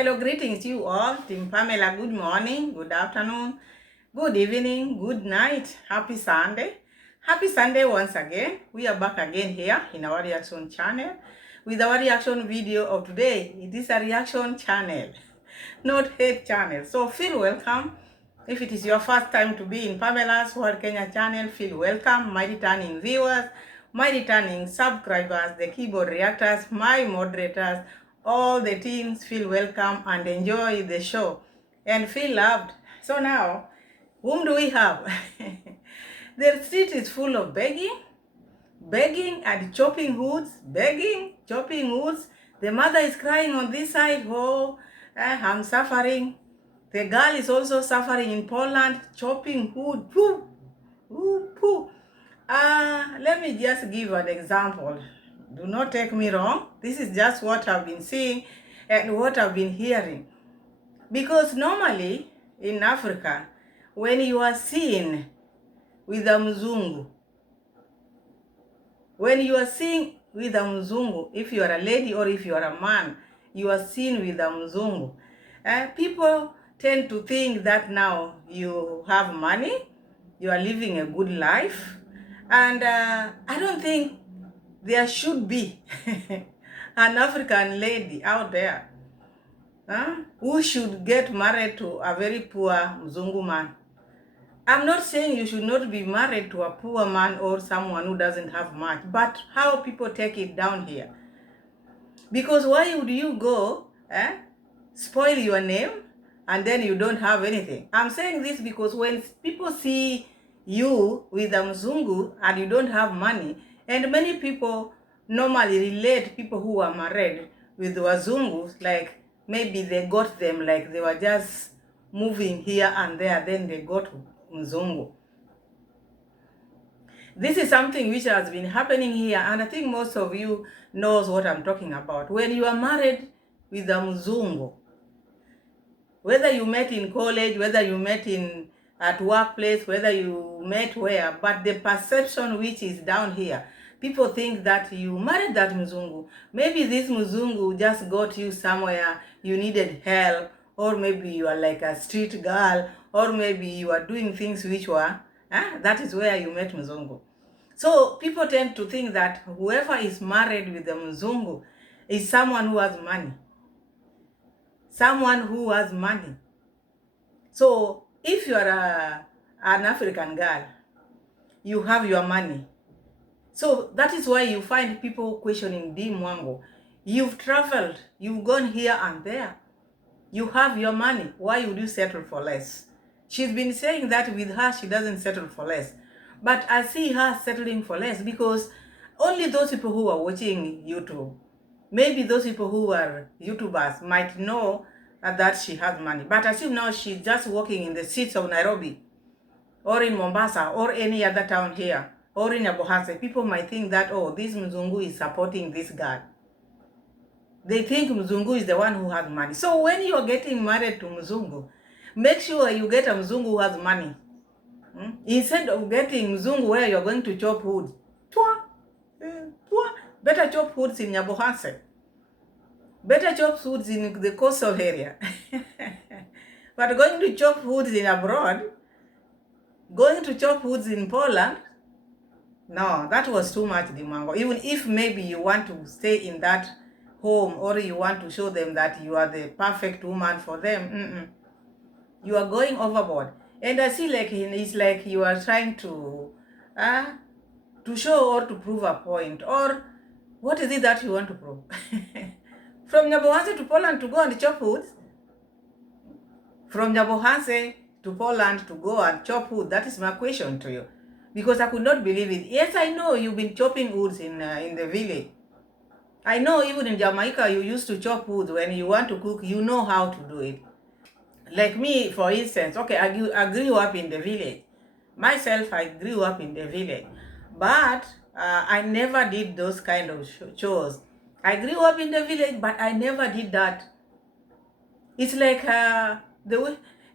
hello, greetings to you all. Team Pamela, good morning, good afternoon, good evening, good night. Happy Sunday. Happy Sunday once again. We are back again here in our reaction channel with our reaction video of today. It is a reaction channel, not hate channel. So feel welcome. If it is your first time to be in Pamela's World Kenya channel, feel welcome. My returning viewers, my returning subscribers, the keyboard reactors, my moderators, all the teams, feel welcome and enjoy the show and feel loved. So now, whom do we have? The street is full of begging and chopping woods, begging, chopping woods. The mother is crying on this side, oh, I'm suffering. The girl is also suffering in Poland, chopping wood, poo, poo, poo. Let me just give an example. Do not take me wrong. This is just what I've been seeing and what I've been hearing. Because normally in Africa, when you are seen with a mzungu, if you are a lady or if you are a man, you are seen with a mzungu, people tend to think that now you have money, you are living a good life, and I don't think there should be an African lady out there who should get married to a very poor mzungu man. I'm not saying you should not be married to a poor man or someone who doesn't have much, but how people take it down here. Because why would you go spoil your name and then you don't have anything? I'm saying this because when people see you with a mzungu and you don't have money, and many people normally relate people who are married with wazungus, like maybe they got them like they were just moving here and there, then they got mzungu. This is something which has been happening here, and I think most of you knows what I'm talking about. When you are married with a mzungu, whether you met in college, whether you met at workplace, whether you met where, but the perception which is down here, people think that you married that mzungu. Maybe this mzungu just got you somewhere, you needed help, or maybe you are like a street girl, or maybe you are doing things which were, that is where you met mzungu. So people tend to think that whoever is married with the mzungu is someone who has money. Someone who has money. So if you are an African girl, you have your money. So that is why you find people questioning Di Mwango. You've traveled, you've gone here and there. You have your money. Why would you settle for less? She's been saying that with her, she doesn't settle for less. But I see her settling for less because only those people who are watching YouTube, maybe those people who are YouTubers might know that she has money. But I assume now she's just walking in the streets of Nairobi or in Mombasa or any other town here or in Abohase. People might think that, oh, this Mzungu is supporting this girl. They think Mzungu is the one who has money. So when you are getting married to Mzungu, make sure you get a Mzungu who has money. Instead of getting mzungu where you're going to chop wood, better chop woods in Nyabohanse. Better chop woods in the coastal area. But going to chop woods in abroad, going to chop woods in Poland, no, that was too much, Di Mwango. Even if maybe you want to stay in that home or you want to show them that you are the perfect woman for them, you are going overboard. And I see like it's like you are trying to show or to prove a point. Or what is it that you want to prove? From Nyabohanse to Poland to go and chop wood? From Nyabohanse to Poland to go and chop wood? That is my question to you. Because I could not believe it. Yes, I know you've been chopping woods in the village. I know even in Jamaica you used to chop wood. When you want to cook, you know how to do it. Like me, for instance, okay, I grew up in the village. Myself, I grew up in the village. But I never did those kind of chores. I grew up in the village, but I never did that. It's like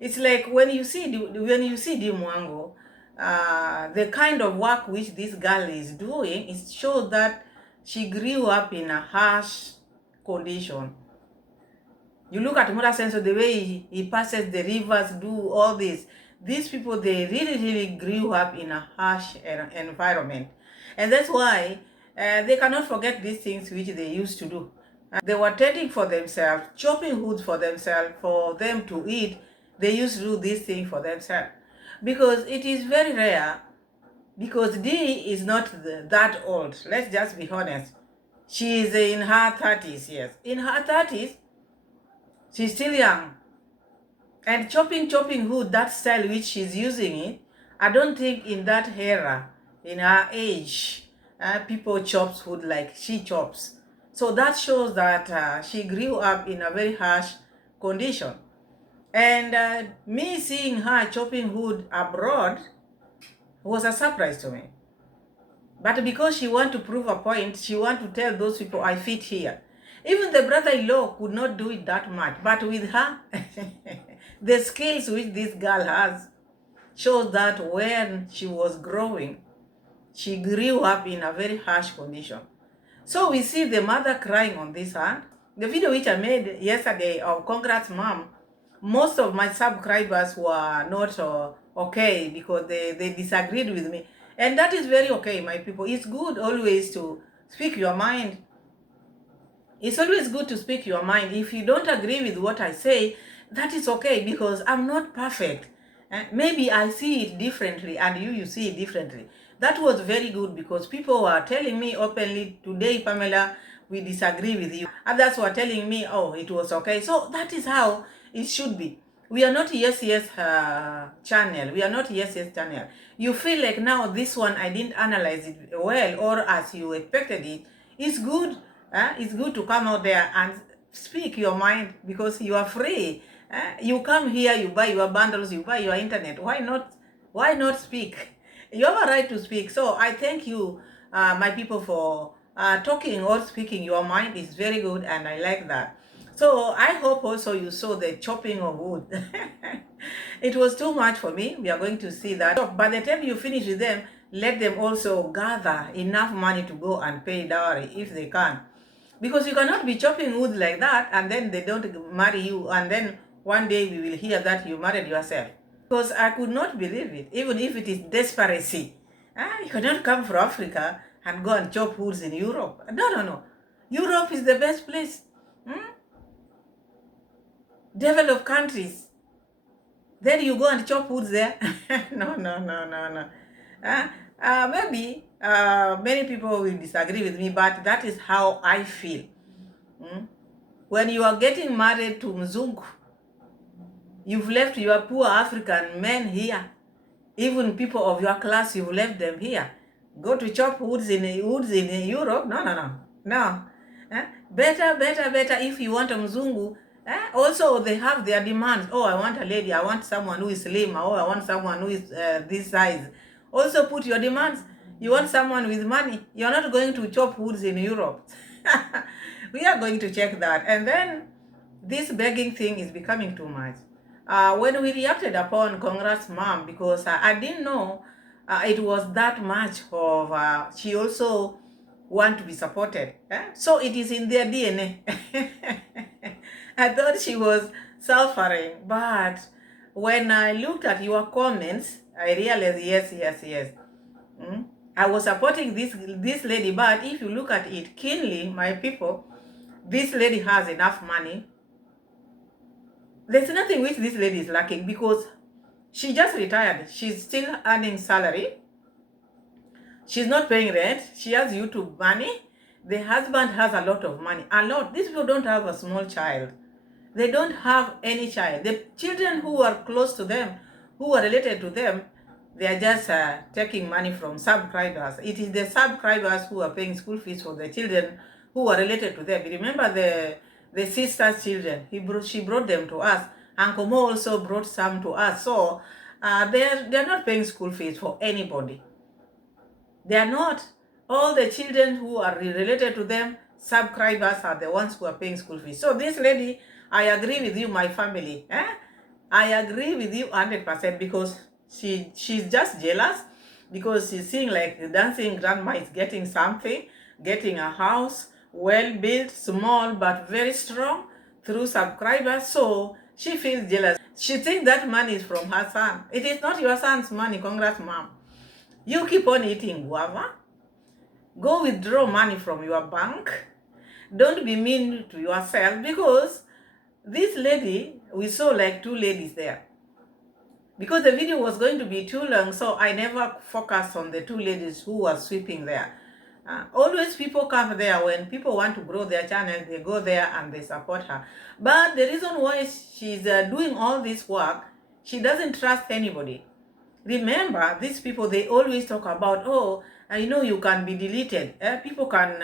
it's like when you see Di Mwango, the kind of work which this girl is doing, it shows that she grew up in a harsh condition. You look at Mura Senso, the way he passes the rivers, do all this. These people, they really, really grew up in a harsh environment. And that's why they cannot forget these things which they used to do. They were tending for themselves, chopping wood for themselves, for them to eat. They used to do this thing for themselves. Because it is very rare, because Dee is not that old. Let's just be honest. She is in her 30s, yes. In her 30s, she's still young. And chopping wood, that style which she's using it, I don't think in that era, in her age, people chops wood like she chops. So that shows that she grew up in a very harsh condition. And me seeing her chopping wood abroad was a surprise to me. But because she want to prove a point, she want to tell those people, I fit here. Even the brother-in-law could not do it that much. But with her, the skills which this girl has shows that when she was growing, she grew up in a very harsh condition. So we see the mother crying on this hand. The video which I made yesterday of Congrats Mom, most of my subscribers were not okay, because they disagreed with me. And that is very okay, my people. It's good always to speak your mind. It's always good to speak your mind. If you don't agree with what I say, that is okay, because I'm not perfect. Maybe I see it differently and you see it differently. That was very good, because people were telling me openly, today, Pamela, we disagree with you. Others were telling me, oh, it was okay. So that is how it should be. We are not yes channel. We are not yes channel. You feel like now this one I didn't analyze it well, or as you expected it. It's good. It's good to come out there and speak your mind, because you are free. You come here, you buy your bundles, you buy your internet. Why not? Why not speak? You have a right to speak. So I thank you, my people, for talking or speaking your mind. Is very good, and I like that. So I hope also you saw the chopping of wood. It was too much for me. We are going to see that. So by the time you finish with them, let them also gather enough money to go and pay dowry if they can. Because you cannot be chopping wood like that and then they don't marry you, and then one day we will hear that you married yourself. Because I could not believe it, even if it is desperacy. You cannot come from Africa and go and chop woods in Europe. No. Europe is the best place. Developed countries. Then you go and chop woods there. No. Maybe many people will disagree with me, but that is how I feel. When you are getting married to Mzungu, you've left your poor African men here. Even people of your class, you've left them here. Go to chop woods in Europe? No. Better if you want a Mzungu. Also, they have their demands. Oh, I want a lady. I want someone who is slim. Oh, I want someone who is this size. Also, put your demands. You want someone with money. You're not going to chop woods in Europe. We are going to check that. And then this begging thing is becoming too much. When we reacted upon Congrats Mom, because I didn't know it was that much of, she also want to be supported. So it is in their DNA. I thought she was suffering, but when I looked at your comments, I realized yes. I was supporting this lady, but if you look at it keenly, my people, this lady has enough money. There's nothing which this lady is lacking, because she just retired. She's still earning salary. She's not paying rent. She has YouTube money. The husband has a lot of money. A lot. These people don't have a small child. They don't have any child. The children who are close to them, who are related to them, they are just taking money from subscribers. It is the subscribers who are paying school fees for the children who are related to them. Remember the sister's children. She brought them to us. Uncle Mo also brought some to us. So they're not paying school fees for anybody. They are not. All the children who are related to them, subscribers, are the ones who are paying school fees. So this lady, I agree with you, my family. I agree with you 100%, because she's just jealous, because she's seeing like the dancing grandma is getting something, getting a house, well built, small but very strong. through subscribers, so she feels jealous. She thinks that money is from her son. It is not your son's money. Congrats, mom. You keep on eating guava. Go withdraw money from your bank. Don't be mean to yourself, because this lady, we saw like two ladies there. Because the video was going to be too long, so I never focused on the two ladies who were sweeping there. Always people come there when people want to grow their channel, they go there and they support her. But the reason why she's doing all this work, she doesn't trust anybody. Remember, these people, they always talk about, oh, I know you can be deleted. People can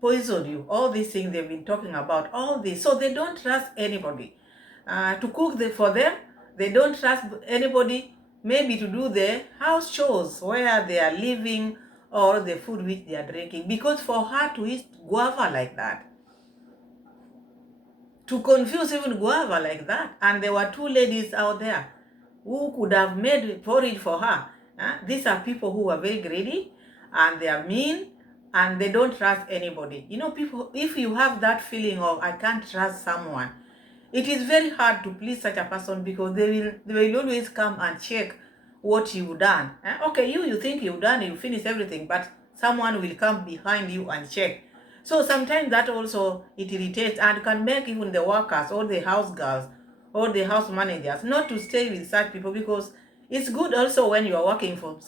poison you. All these things they've been talking about, all this. So they don't trust anybody. To cook for them, they don't trust anybody, maybe to do the house chores where they are living, or the food which they are drinking. Because for her to eat guava like that, to confuse even guava like that, and there were two ladies out there who could have made porridge for her. These are people who are very greedy, and they are mean, and they don't trust anybody. You know, people, if you have that feeling of I can't trust someone, it is very hard to please such a person, because they will always come and check what you've done. Okay, you think you've done, you finish everything, but someone will come behind you and check. So sometimes that also, it irritates and can make even the workers or the house girls or the house managers not to stay with such people, because it's good also when you are working for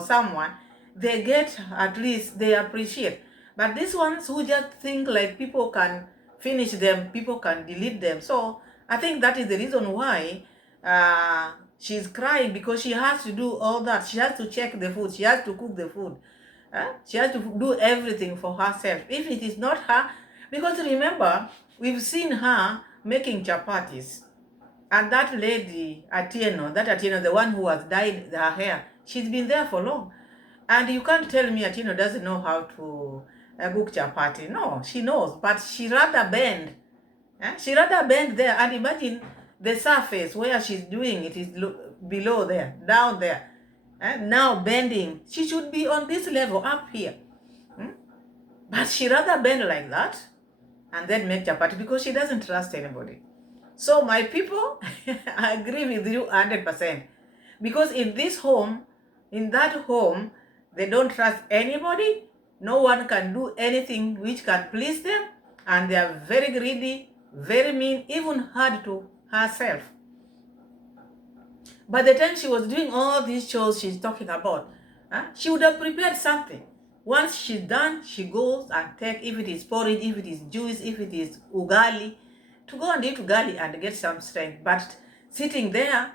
someone, they get, at least they appreciate. But these ones who just think like people can finish them, people can delete them. So I think that is the reason why she's crying, because she has to do all that. She has to check the food, she has to cook the food, she has to do everything for herself. If it is not her, because remember, we've seen her making chapatis, and that lady Atieno, the one who has dyed her hair, she's been there for long. And you can't tell me Atieno doesn't know how to cook chapati. No, she knows, but she rather bend. She rather bend there, and imagine the surface where she's doing it is below there, down there. Now bending, she should be on this level up here. But she rather bend like that and then make chapati, because she doesn't trust anybody. So my people, I agree with you 100%. Because in this home, in that home, they don't trust anybody. No one can do anything which can please them. And they are very greedy, very mean, even hard to herself. By the time she was doing all these chores she's talking about, she would have prepared something. Once she's done, she goes and take, if it is porridge, if it is juice, if it is ugali, to go and eat ugali and get some strength. But sitting there,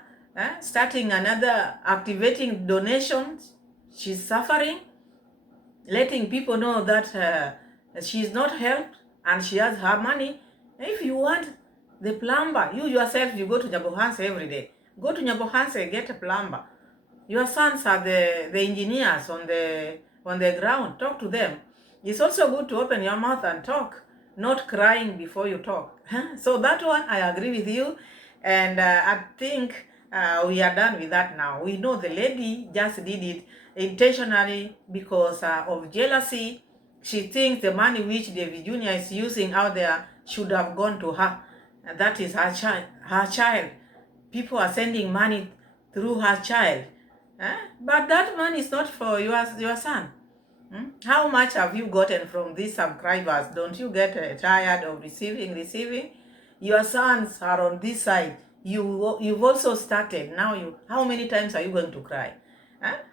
starting another, activating donations, she's suffering, letting people know that she's not helped and she has her money. If you want the plumber, you yourself, you go to Nyabohanse every day. Go to Nyabohanse, get a plumber. Your sons are the engineers on the ground. Talk to them. It's also good to open your mouth and talk, not crying before you talk. So that one, I agree with you. And I think we are done with that now. We know the lady just did it intentionally because of jealousy. She thinks the money which David Jr. is using out there should have gone to her. That is her child. Her child. People are sending money through her child. But that money is not for your son. How much have you gotten from these subscribers? Don't you get tired of receiving? Your sons are on this side. You've also started. Now how many times are you going to cry?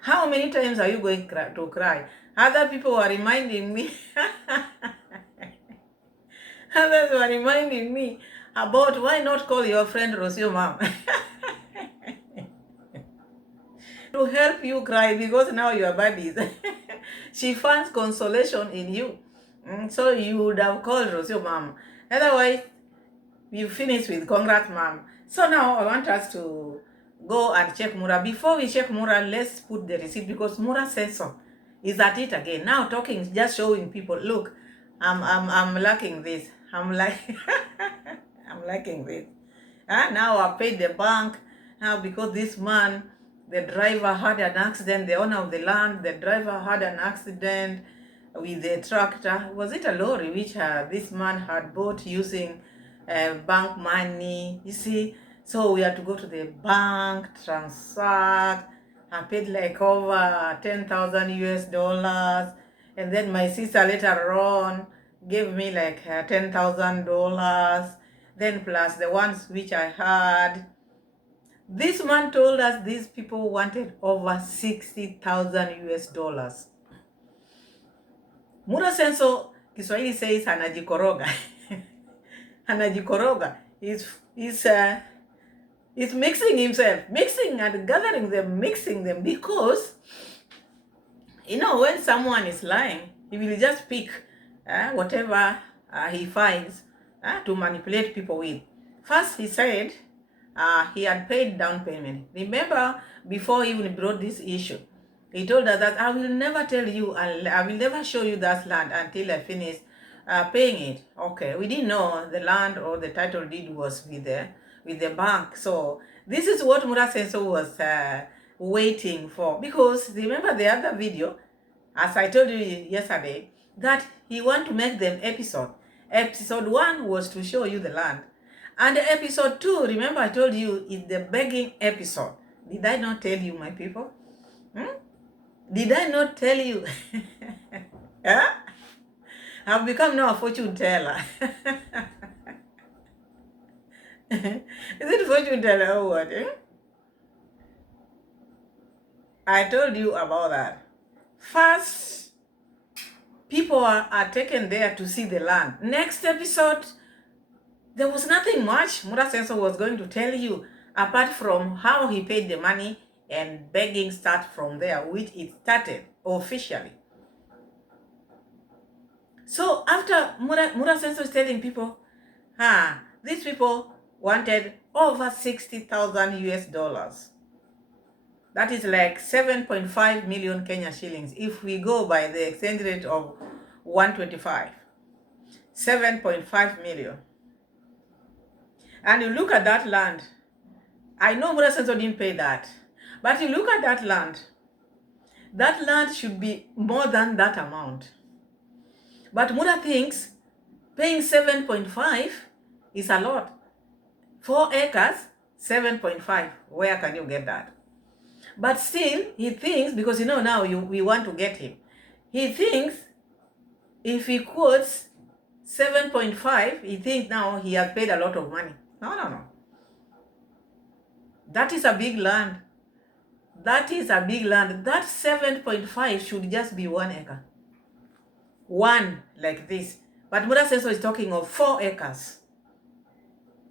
How many times are you going to cry? Other people are reminding me. Others were reminding me about why not call your friend Rosio mom to help you cry, because now you are buddies. She finds consolation in you. So you would have called Rosio mom. Otherwise, you finish with congrats mom. So now I want us to go and check Mura. Before we check Mura, let's put the receipt, because Mura says so. Is at it again. Now talking, just showing people, look, I'm liking this. I'm liking this. Now I paid the bank. Now because this man, the driver had an accident, the owner of the land, the driver had an accident with the tractor. Was it a lorry which this man had bought using bank money. You see, so we had to go to the bank, transact. I paid like over 10,000 US dollars. And then my sister later on gave me like $10,000. Then plus the ones which I had. This man told us these people wanted over 60,000 US dollars. Mura Senso, Kiswahili says anajikoroga. Anajikoroga. He's mixing himself, mixing and gathering them, mixing them, because you know, when someone is lying, he will just pick whatever he finds to manipulate people with. First, he said he had paid down payment. Remember, before he even brought this issue, he told us that I will never tell you, I will never show you that land until I finish paying it. Okay, we didn't know the land or the title deed was with the bank. So this is what Mura Senso was waiting for. Because remember the other video, as I told you yesterday, that he want to make them episode. Episode 1 was to show you the land. And episode 2, remember I told you, is the begging episode. Did I not tell you, my people? Did I not tell you? Huh? I've become now a fortune teller. Is it fortune teller or what? I told you about that. First, people are taken there to see the land. Next episode, there was nothing much Mura Senso was going to tell you, apart from how he paid the money, and begging start from there, which it started officially. So after Mura Senso is telling people, these people wanted over 60,000 US dollars. That is like 7.5 million Kenya shillings. If we go by the exchange rate of 125, 7.5 million. And you look at that land. I know Mura Senso didn't pay that. But you look at that land should be more than that amount. But Mura thinks paying 7.5 is a lot. 4 acres, 7.5. Where can you get that? But still, he thinks, because you know now we want to get him. He thinks if he quotes 7.5, he thinks now he has paid a lot of money. No. That is a big land. That is a big land. That 7.5 should just be 1 acre. One like this. But Mura Senso is talking of 4 acres.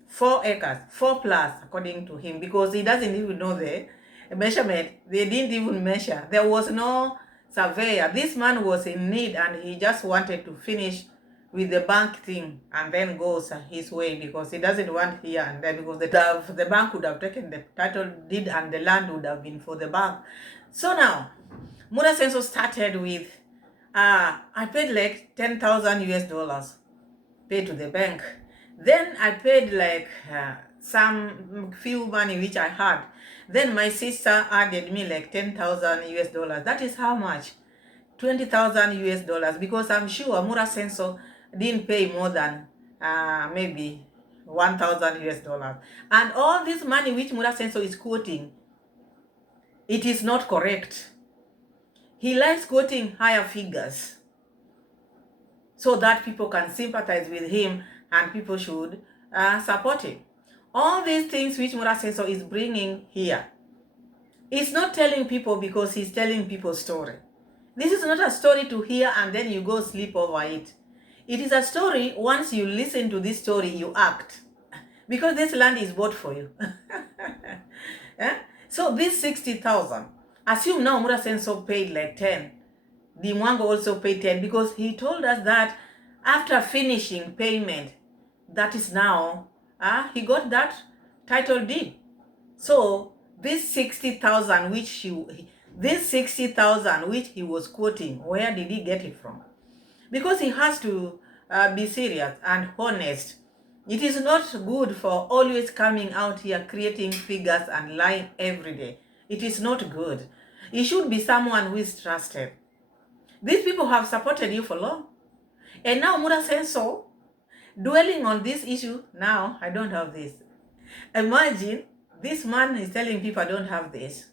4 acres. 4 plus, according to him, because he doesn't even know the measurement. They didn't even measure. There was no surveyor. This man was in need and he just wanted to finish with the bank thing and then goes his way, because he doesn't want here and there, because the bank would have taken the title deed and the land would have been for the bank. So now, Mura Senso started with, I paid like 10,000 US dollars, paid to the bank. Then I paid like some few money which I had. Then my sister added me like 10,000 US dollars. That is how much? 20,000 US dollars, because I'm sure Mura Senso didn't pay more than maybe 1,000 US dollars. And all this money which Mura Senso is quoting, it is not correct. He likes quoting higher figures so that people can sympathize with him and people should support him. All these things which Mura Senso is bringing here, he's not telling people because he's telling people's story. This is not a story to hear and then you go sleep over it. It is a story, once you listen to this story, you act. Because this land is bought for you. So this 60,000, assume now Mura Senso paid like 10. The Mwango also paid 10, because he told us that after finishing payment, that is now, he got that title deed. So this 60,000 which he was quoting, where did he get it from? Because he has to be serious and honest. It is not good for always coming out here creating figures and lying every day. It is not good. He should be someone who is trusted. These people have supported you for long. And now Mura Senso Dwelling on this issue, now I don't have this. Imagine this man is telling people I don't have this.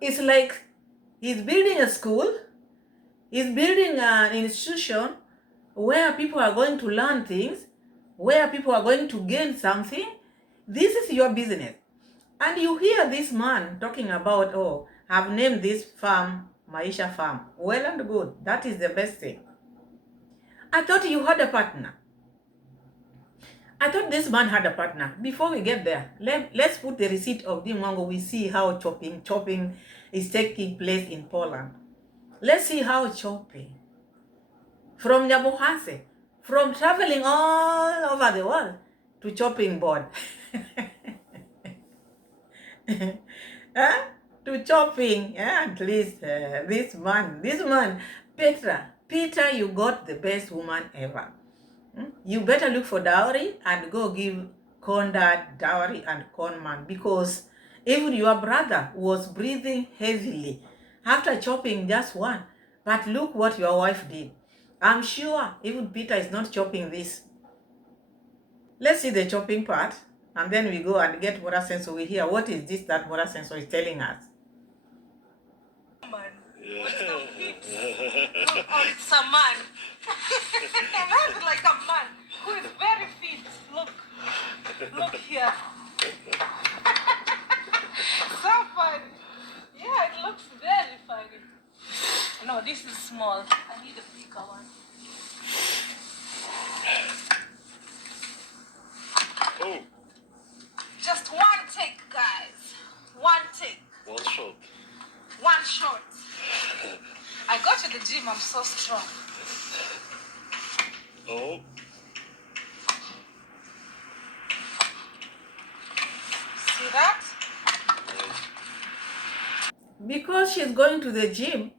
It's like he's building a school, he's building an institution where people are going to learn things, where people are going to gain something. This is your business. And you hear this man talking about, oh, I've named this farm Maisha Farm. Well and good. That is the best thing. I thought you had a partner. I thought this man had a partner. Before we get there, let's put the receipt of Dimwango. We see how chopping is taking place in Poland. Let's see how chopping from Nyabohase, from traveling all over the world to chopping board. To chopping, at least this man, Peter, you got the best woman ever. You better look for dowry and go give con dad dowry and con man, because even your brother was breathing heavily after chopping just one. But look what your wife did. I'm sure even Peter is not chopping this. Let's see the chopping part, and then we go and get moral sensor. We hear what is this that moral sensor is telling us. Yeah. Or it's a man. A man like a man who is very fit. Look here. So funny. Yeah, it looks very funny. No, this is small. I need a bigger one. Oh. Just one take, guys. One take. One shot. One shot. I go to the gym, I'm so strong. Oh. See that? Because she's going to the gym,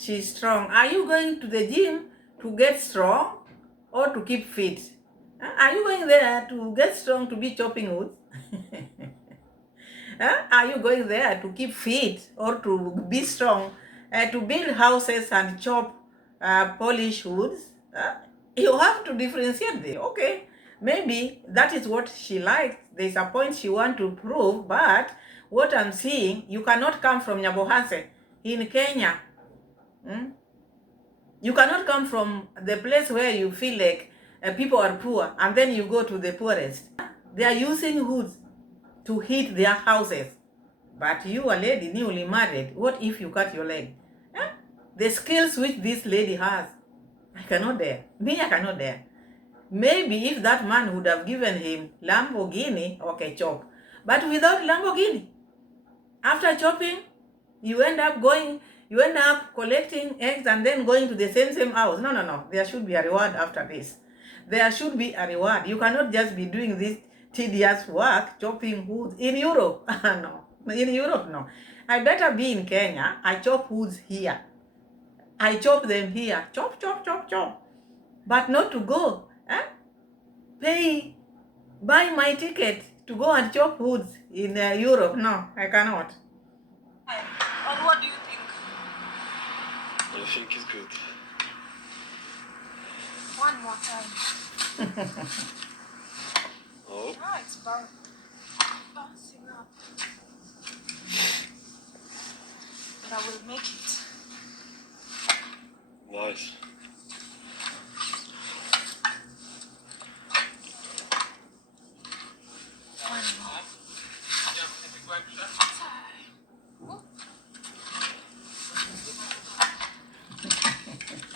she's strong. Are you going to the gym to get strong or to keep fit? Are you going there to get strong to be chopping wood? Are you going there to keep fit or to be strong, to build houses and chop polish woods? You have to differentiate there. Okay, maybe that is what she likes. There's a point she wants to prove, but what I'm seeing, you cannot come from Nyabohase in Kenya. You cannot come from the place where you feel like people are poor and then you go to the poorest. They are using hoods to heat their houses. But you, a lady newly married, what if you cut your leg? The skills which this lady has, I cannot dare. Me, I cannot dare. Maybe if that man would have given him Lamborghini, okay, chop. But without Lamborghini, after chopping, you end up collecting eggs and then going to the same house. No. There should be a reward after this. There should be a reward. You cannot just be doing this tedious work, chopping wood in Europe. No. In Europe, no. I better be in Kenya. I chop woods here. I chop them here. Chop. But not to go. Buy my ticket to go and chop woods in Europe. No, I cannot. Or what do you think? I think it's good. One more time. Oh. Ah, it's bouncing up. But I will make it. Nice. One more.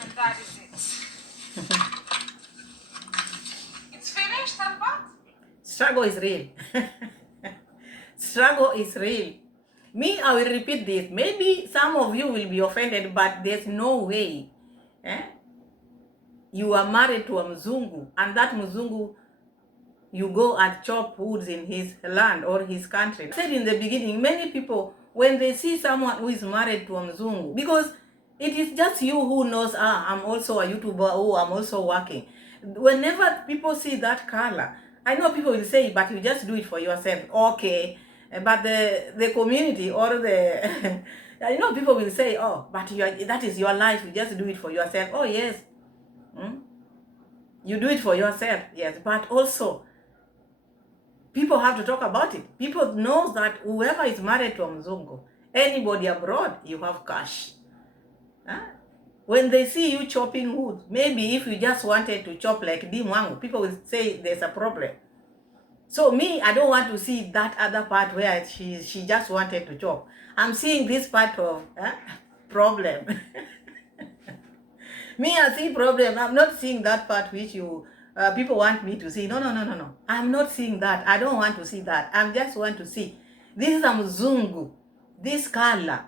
And that is it. It's finished, Alba? Struggle is real. Struggle is real. Me, I will repeat this. Maybe some of you will be offended, but there's no way. You are married to a Mzungu, and that Mzungu, you go and chop woods in his land or his country. I said in the beginning, many people, when they see someone who is married to a Mzungu, because it is just you who knows, I'm also a YouTuber, I'm also working. Whenever people see that color, I know people will say, but you just do it for yourself. Okay, but the community or the, I know people will say, oh, but that is your life, you just do it for yourself. Oh, yes. You do it for yourself, yes, but also people have to talk about it. People know that whoever is married to a Mzungu, anybody abroad, you have cash. Huh? When they see you chopping wood, maybe if you just wanted to chop like Dimwangu, people will say there's a problem. So me, I don't want to see that other part where she just wanted to chop. I'm seeing this part of problem. Me, I see problem. I'm not seeing that part which you people want me to see. No, no, no, no, no. I'm not seeing that. I don't want to see that. I just want to see. This is a Mzungu. This color.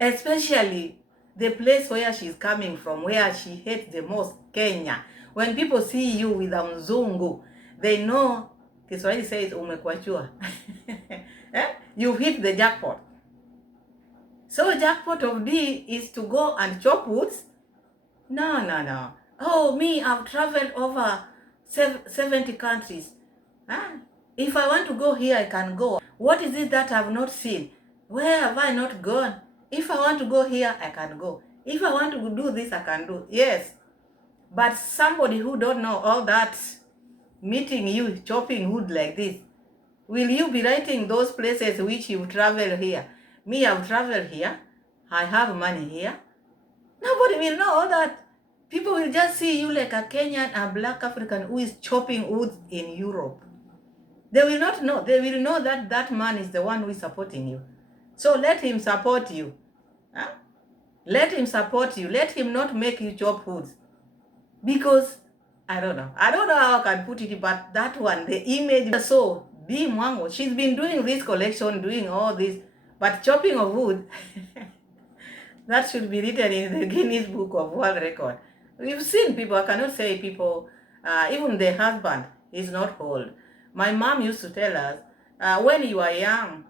Especially the place where she's coming from, where she hates the most, Kenya. When people see you with a Mzungu, they know, Kiswahili says, umekwachua. You've hit the jackpot. So jackpot of D is to go and chop woods? No, no, no. Oh, me, I've traveled over 70 countries. If I want to go here, I can go. What is it that I've not seen? Where have I not gone? If I want to go here, I can go. If I want to do this, I can do. Yes. But somebody who don't know all that, meeting you, chopping wood like this, will you be writing those places which you travel here? Me, I've traveled here. I have money here. Nobody will know all that. People will just see you like a Kenyan, a black African who is chopping wood in Europe. They will not know. They will know that that man is the one who is supporting you. So let him support you. Let him support you. Let him not make you chop wood. Because, I don't know how I can put it, but that one, the image, so, B. Mwango, she's been doing this collection, doing all this, but chopping of wood, that should be written in the Guinness Book of World Record. We've seen people, I cannot say people, even the husband is not old. My mom used to tell us, when you are young,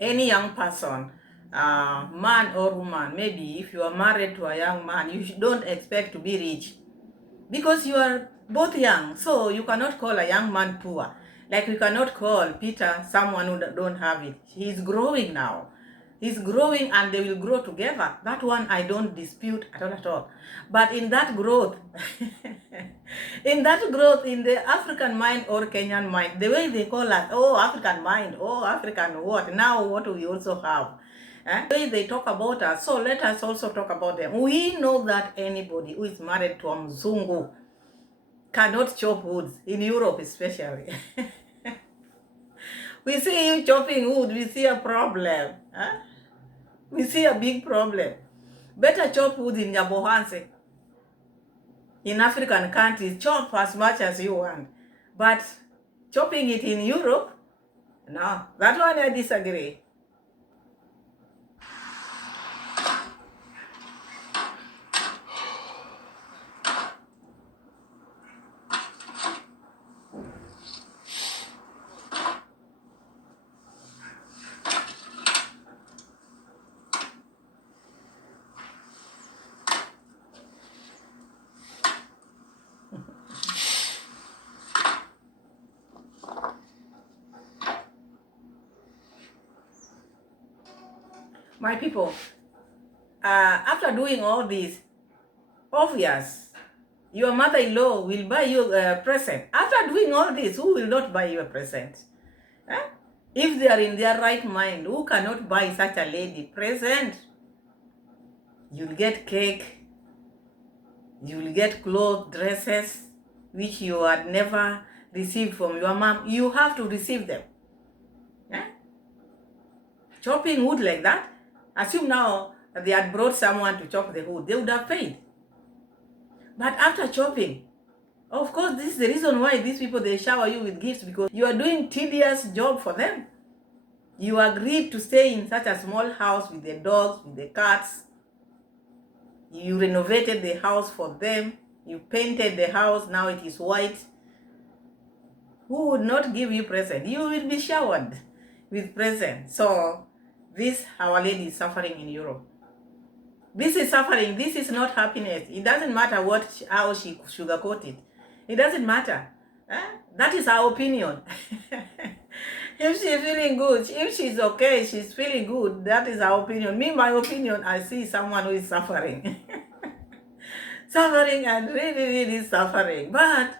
any young person, man or woman, maybe if you are married to a young man, you don't expect to be rich because you are both young. So you cannot call a young man poor. Like we cannot call Peter someone who don't have it. He's growing now. He's growing and they will grow together. That one I don't dispute at all. But in that growth, in the African mind or Kenyan mind, the way they call us, oh, African mind, oh, African what? Now what do we also have? The way they talk about us, so let us also talk about them. We know that anybody who is married to a Mzungu cannot chop wood, in Europe especially. We see you chopping wood, we see a problem. We see a big problem. Better chop wood in Nyabohanse. In African countries, chop as much as you want. But chopping it in Europe, no, that one I disagree. My people, after doing all this, obvious, your mother-in-law will buy you a present. After doing all this, who will not buy you a present? If they are in their right mind, who cannot buy such a lady present? You'll get cake, you'll get clothes, dresses, which you had never received from your mom. You have to receive them. Chopping wood like that, assume now that they had brought someone to chop the wood, they would have paid. But after chopping, of course, this is the reason why these people, they shower you with gifts, because you are doing tedious job for them. You agreed to stay in such a small house with the dogs, with the cats. You renovated the house for them. You painted the house, now it is white. Who would not give you present? You will be showered with presents. So this, our lady, is suffering in Europe. This is suffering. This is not happiness. It doesn't matter how she sugarcoat it. It doesn't matter. That is our opinion. If she's feeling good, if she's okay, she's feeling good, that is our opinion. Me, my opinion, I see someone who is suffering. suffering and really, really suffering. But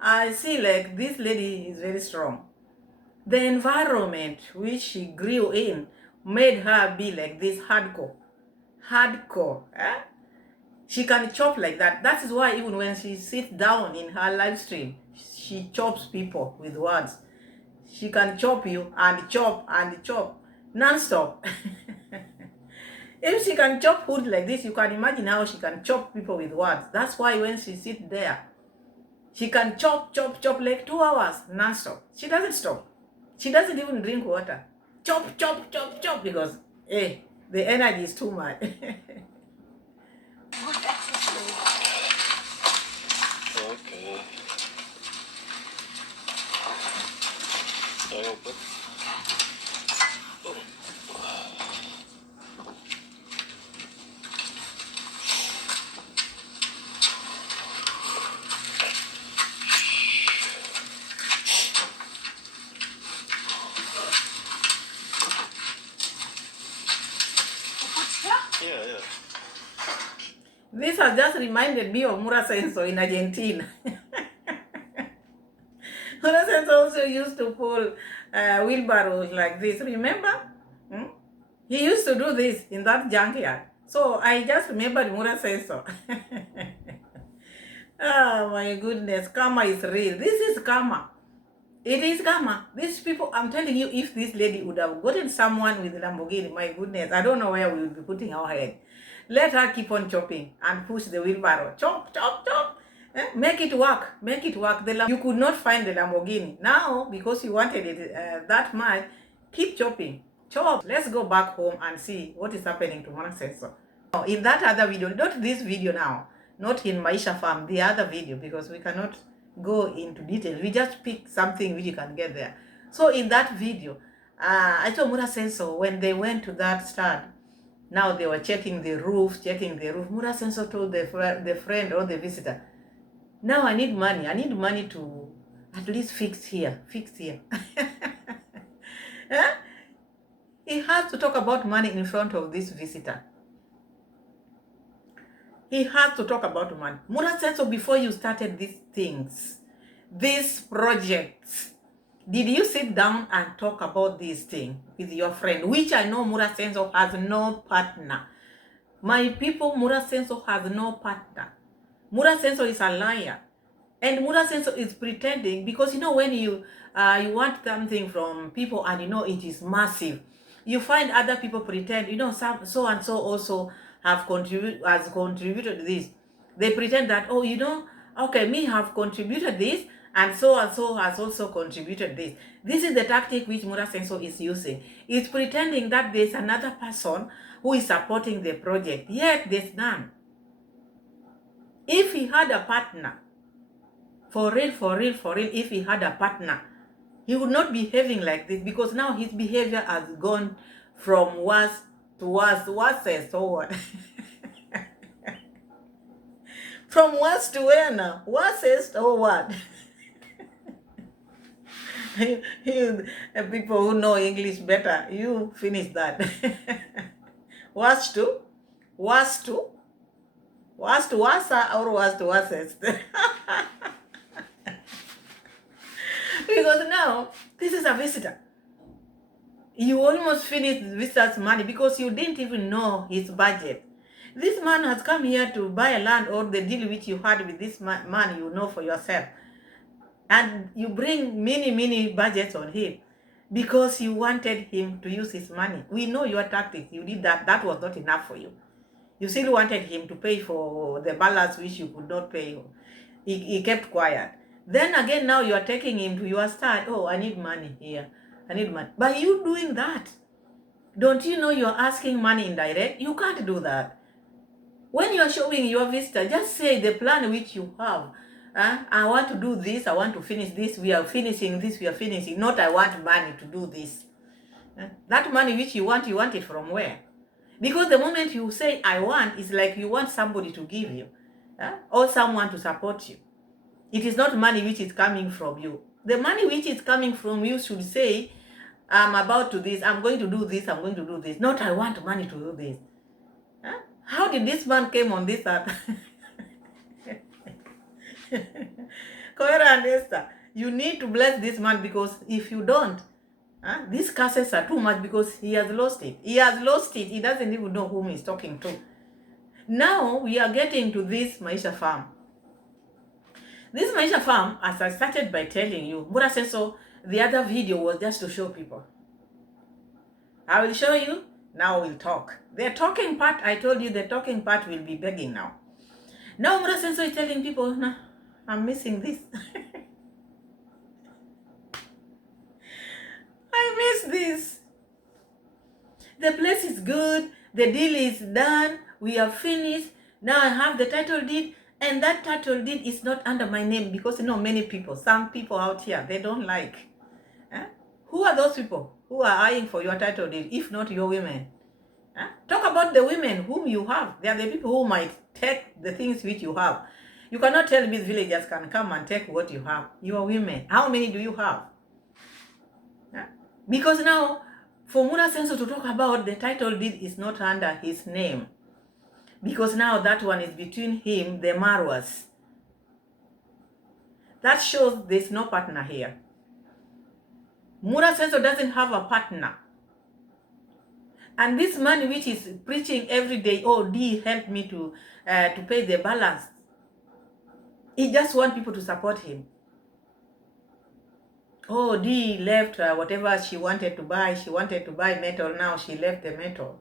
I see like this lady is very strong. The environment which she grew in made her be like this hardcore. Hardcore. Eh? She can chop like that. That is why even when she sits down in her live stream, she chops people with words. She can chop you and chop non-stop. If she can chop food like this, you can imagine how she can chop people with words. That's why when she sits there, she can chop like 2 hours non-stop. She doesn't stop. She doesn't even drink water. Chop, because the energy is too much. Good exercise. Okay. Oh, but... Yeah. This has just reminded me of Mura Senso in Argentina. Mura Senso also used to pull wheelbarrows like this, remember? He used to do this in that junkyard. So I just remembered Mura Senso. Oh my goodness, karma is real. This is karma. It is karma. These people, I'm telling you, if this lady would have gotten someone with Lamborghini, my goodness, I don't know where we would be putting our head. Let her keep on chopping and push the wheelbarrow. Chop. Make it work. You could not find the Lamborghini. Now, because you wanted it that much, keep chopping. Chop. Let's go back home and see what is happening to Mona Sensor. In that other video, not this video now, not in Maisha Farm, the other video, because we cannot go into detail. We just pick something which you can get there. So in that video, I told Mura Senso when they went to that stud, now they were checking the roof. Mura Senso told the friend or the visitor, now I need money to at least fix here. Eh? He has to talk about money in front of this visitor. He has to talk about money. Mura Senso, before you started these things, these projects, did you sit down and talk about this thing with your friend? Which I know Mura Senso has no partner. My people, Mura Senso has no partner. Mura Senso is a liar. And Mura Senso is pretending, because you know when you want something from people and you know it is massive, you find other people pretend, you know, so and so also has contributed this. They pretend that, oh, you know, okay, me have contributed this, and so has also contributed this. This is the tactic which Mura Senso is using. It's pretending that there's another person who is supporting the project, yet there's none. If he had a partner, for real, if he had a partner, he would not be behaving like this, because now his behavior has gone from worse to worse. Worse or what? From worse to where now? Worse or what? People who know English better, you finish that. Worse to worse or worse to worse. Because now this is a visitor. You almost finished the visitor's money because you didn't even know his budget. This man has come here to buy a land, or the deal which you had with this man, you know for yourself. And you bring many budgets on him because you wanted him to use his money. We know your tactics. You did that. That was not enough for you. You still wanted him to pay for the balance which you could not pay. He kept quiet. Then again, now you are taking him to your start. Oh, I need money here. I need money. By you doing that, don't you know you're asking money indirect? You can't do that. When you're showing your visitor, just say the plan which you have. I want to do this. I want to finish this. We are finishing this. We are finishing. Not I want money to do this. That money which you want it from where? Because the moment you say I want, it's like you want somebody to give you, or someone to support you. It is not money which is coming from you. The money which is coming from you should say, I'm about to this, I'm going to do this, I'm going to do this. Not I want money to do this. How did this man came on this earth? Koera and Esther, you need to bless this man, because if you don't, these curses are too much, because he has lost it. He has lost it. He doesn't even know whom he's talking to. Now we are getting to this Maisha farm. This Maisha farm, as I started by telling you, Mura says so, the other video was just to show people. I will show you, now we'll talk. The talking part, I told you the talking part will be begging now. Now Mura Senso is telling people, nah, I'm missing this. I miss this. The place is good, the deal is done, we are finished. Now I have the title deed, and that title deed is not under my name, because you know many people, some people out here, they don't like. Who are those people who are eyeing for your title deed, if not your women? Talk about the women whom you have. They are the people who might take the things which you have. You cannot tell me villagers can come and take what you have. Your women, how many do you have? Because now, for Mura Senso to talk about the title deed is not under his name, because now that one is between him, the Marwas. That shows there's no partner here. Mura Senso doesn't have a partner. And this man which is preaching every day, oh, D help me to pay the balance. He just wants people to support him. Oh, D left whatever she wanted to buy. She wanted to buy metal, now she left the metal.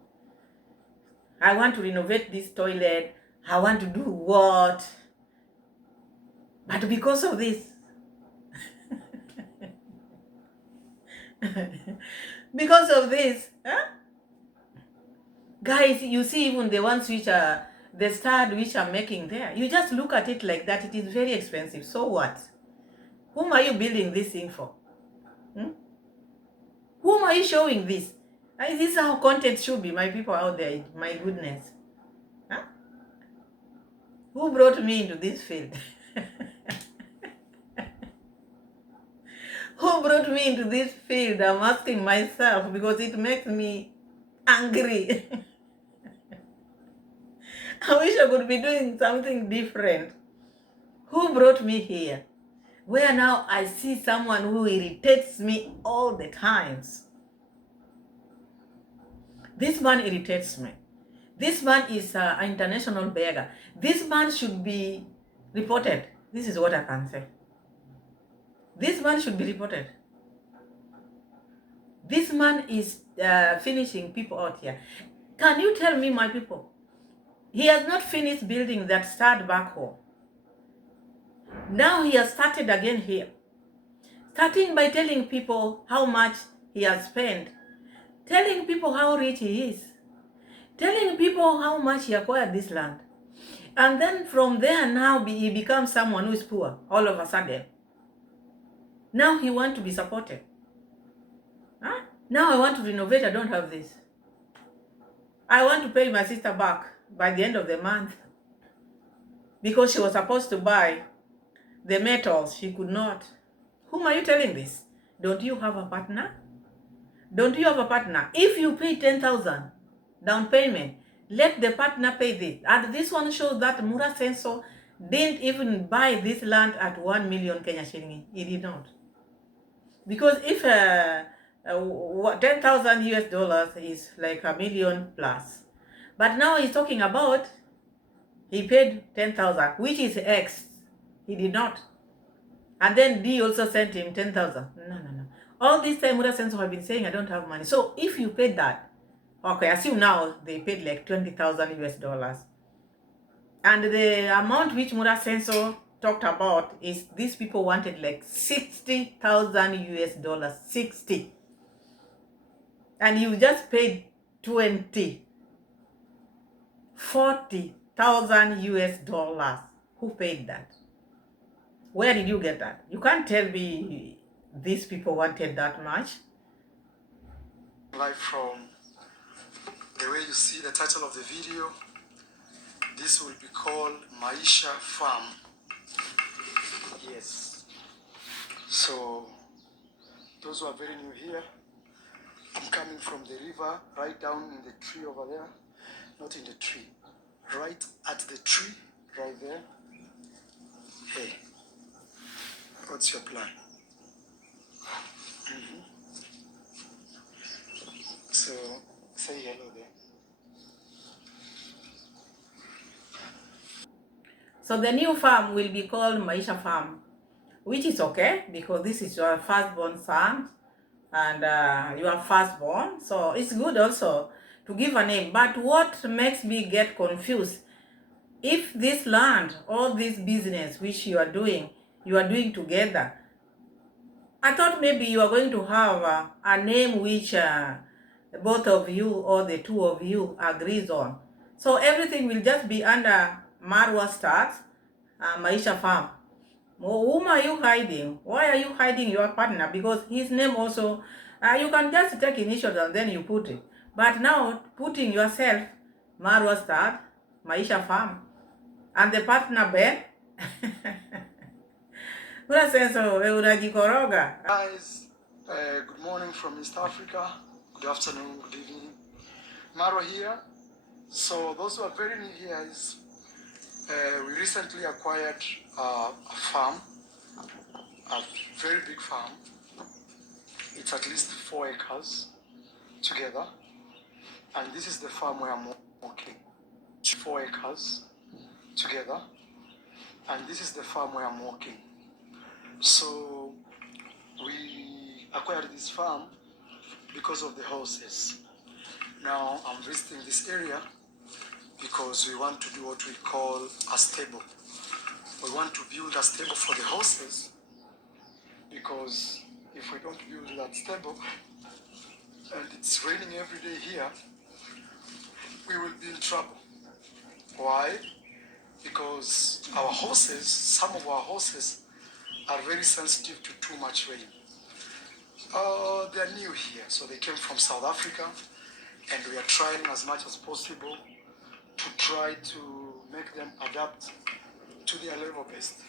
I want to renovate this toilet. I want to do what? But because of this, because of this, guys, you see even the ones which are, the stud which are making there, you just look at it like that, it is very expensive. So what? Whom are you building this thing for? Whom are you showing this? This is how content should be, my people out there. My goodness. Who brought me into this field? Who brought me into this field? I'm asking myself, because it makes me angry. I wish I could be doing something different. Who brought me here? Where now I see someone who irritates me all the times. This man irritates me. This man is an international beggar. This man should be reported. This is what I can say. This man should be reported. This man is finishing people out here. Can you tell me, my people, he has not finished building that stud back home. Now he has started again here. Starting by telling people how much he has spent. Telling people how rich he is. Telling people how much he acquired this land. And then from there now he becomes someone who is poor all of a sudden. Now he wants to be supported. Now I want to renovate, I don't have this. I want to pay my sister back by the end of the month, because she was supposed to buy the metals, she could not. Whom are you telling this? Don't you have a partner? Don't you have a partner? If you pay 10,000 down payment, let the partner pay this. And this one shows that Mura Senso didn't even buy this land at 1 million Kenya shilling. He did not. Because if 10,000 US dollars is like $1 million plus. But now he's talking about he paid 10,000, which is X. He did not. And then D also sent him 10,000. No. All this time, Mura Senso have been saying, I don't have money. So if you paid that, okay, assume now they paid like 20,000 US dollars. And the amount which Mura Senso talked about is these people wanted like 60,000 US dollars. 60. And you just paid 40,000 US dollars. Who paid that? Where did you get that? You can't tell me these people wanted that much. Live from the way you see the title of the video, this will be called Maisha Farm. Yes. So, those who are very new here, I'm coming from the river, right down in the tree over there. Not in the tree, right at the tree, right there. Hey, what's your plan? So, say hello there. So the new farm will be called Maisha Farm, which is okay because this is your firstborn son and your firstborn. So it's good also to give a name. But what makes me get confused, if this land, all this business which you are doing together, I thought maybe you are going to have a name which both of you or the two of you agrees on. So everything will just be under Marwa Stars, Maisha Farm. Whom are you hiding? Why are you hiding your partner? Because his name also, you can just take initials and then you put it. But now putting yourself, Marwa Stars, Maisha Farm, and the partner Ben, unajikoroga. Guys, good morning from East Africa. Good afternoon, good evening. Maro here. So those who are very new here is we recently acquired a farm, a very big farm. It's at least 4 acres together. And this is the farm where I'm working. 4 acres together. And this is the farm where I'm working. So we acquired this farm because of the horses. Now I'm visiting this area because we want to do what we call a stable. We want to build a stable for the horses because if we don't build that stable and it's raining every day here, we will be in trouble. Why? Because our horses, some of our horses are very sensitive to too much rain. They're new here, so they came from South Africa, and we are trying as much as possible to try to make them adapt to their level best.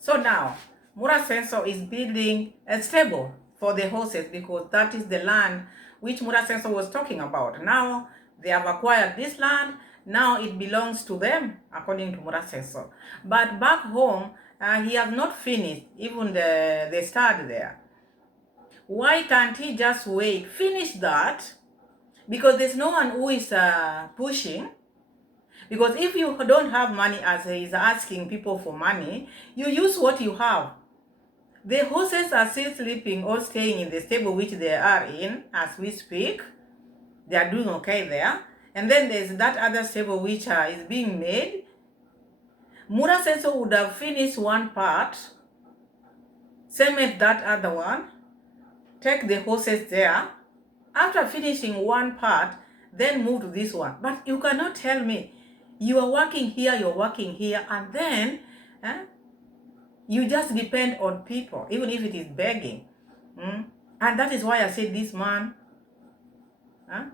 So now, Mura Sensor is building a stable for the horses because that is the land which Mura Sensor was talking about. Now they have acquired this land. Now it belongs to them, according to Mura Sensor. But back home, he has not finished even the start there. Why can't he just wait, finish that? Because there's no one who is pushing. Because if you don't have money, as he's asking people for money, you use what you have. The horses are still sleeping or staying in the stable which they are in as we speak. They are doing okay there. And then there's that other stable which is being made. Mura Sensor would have finished one part, cement that other one, take the horses there. After finishing one part, then move to this one. But you cannot tell me you are working here, and then you just depend on people, even if it is begging. And that is why I said this man,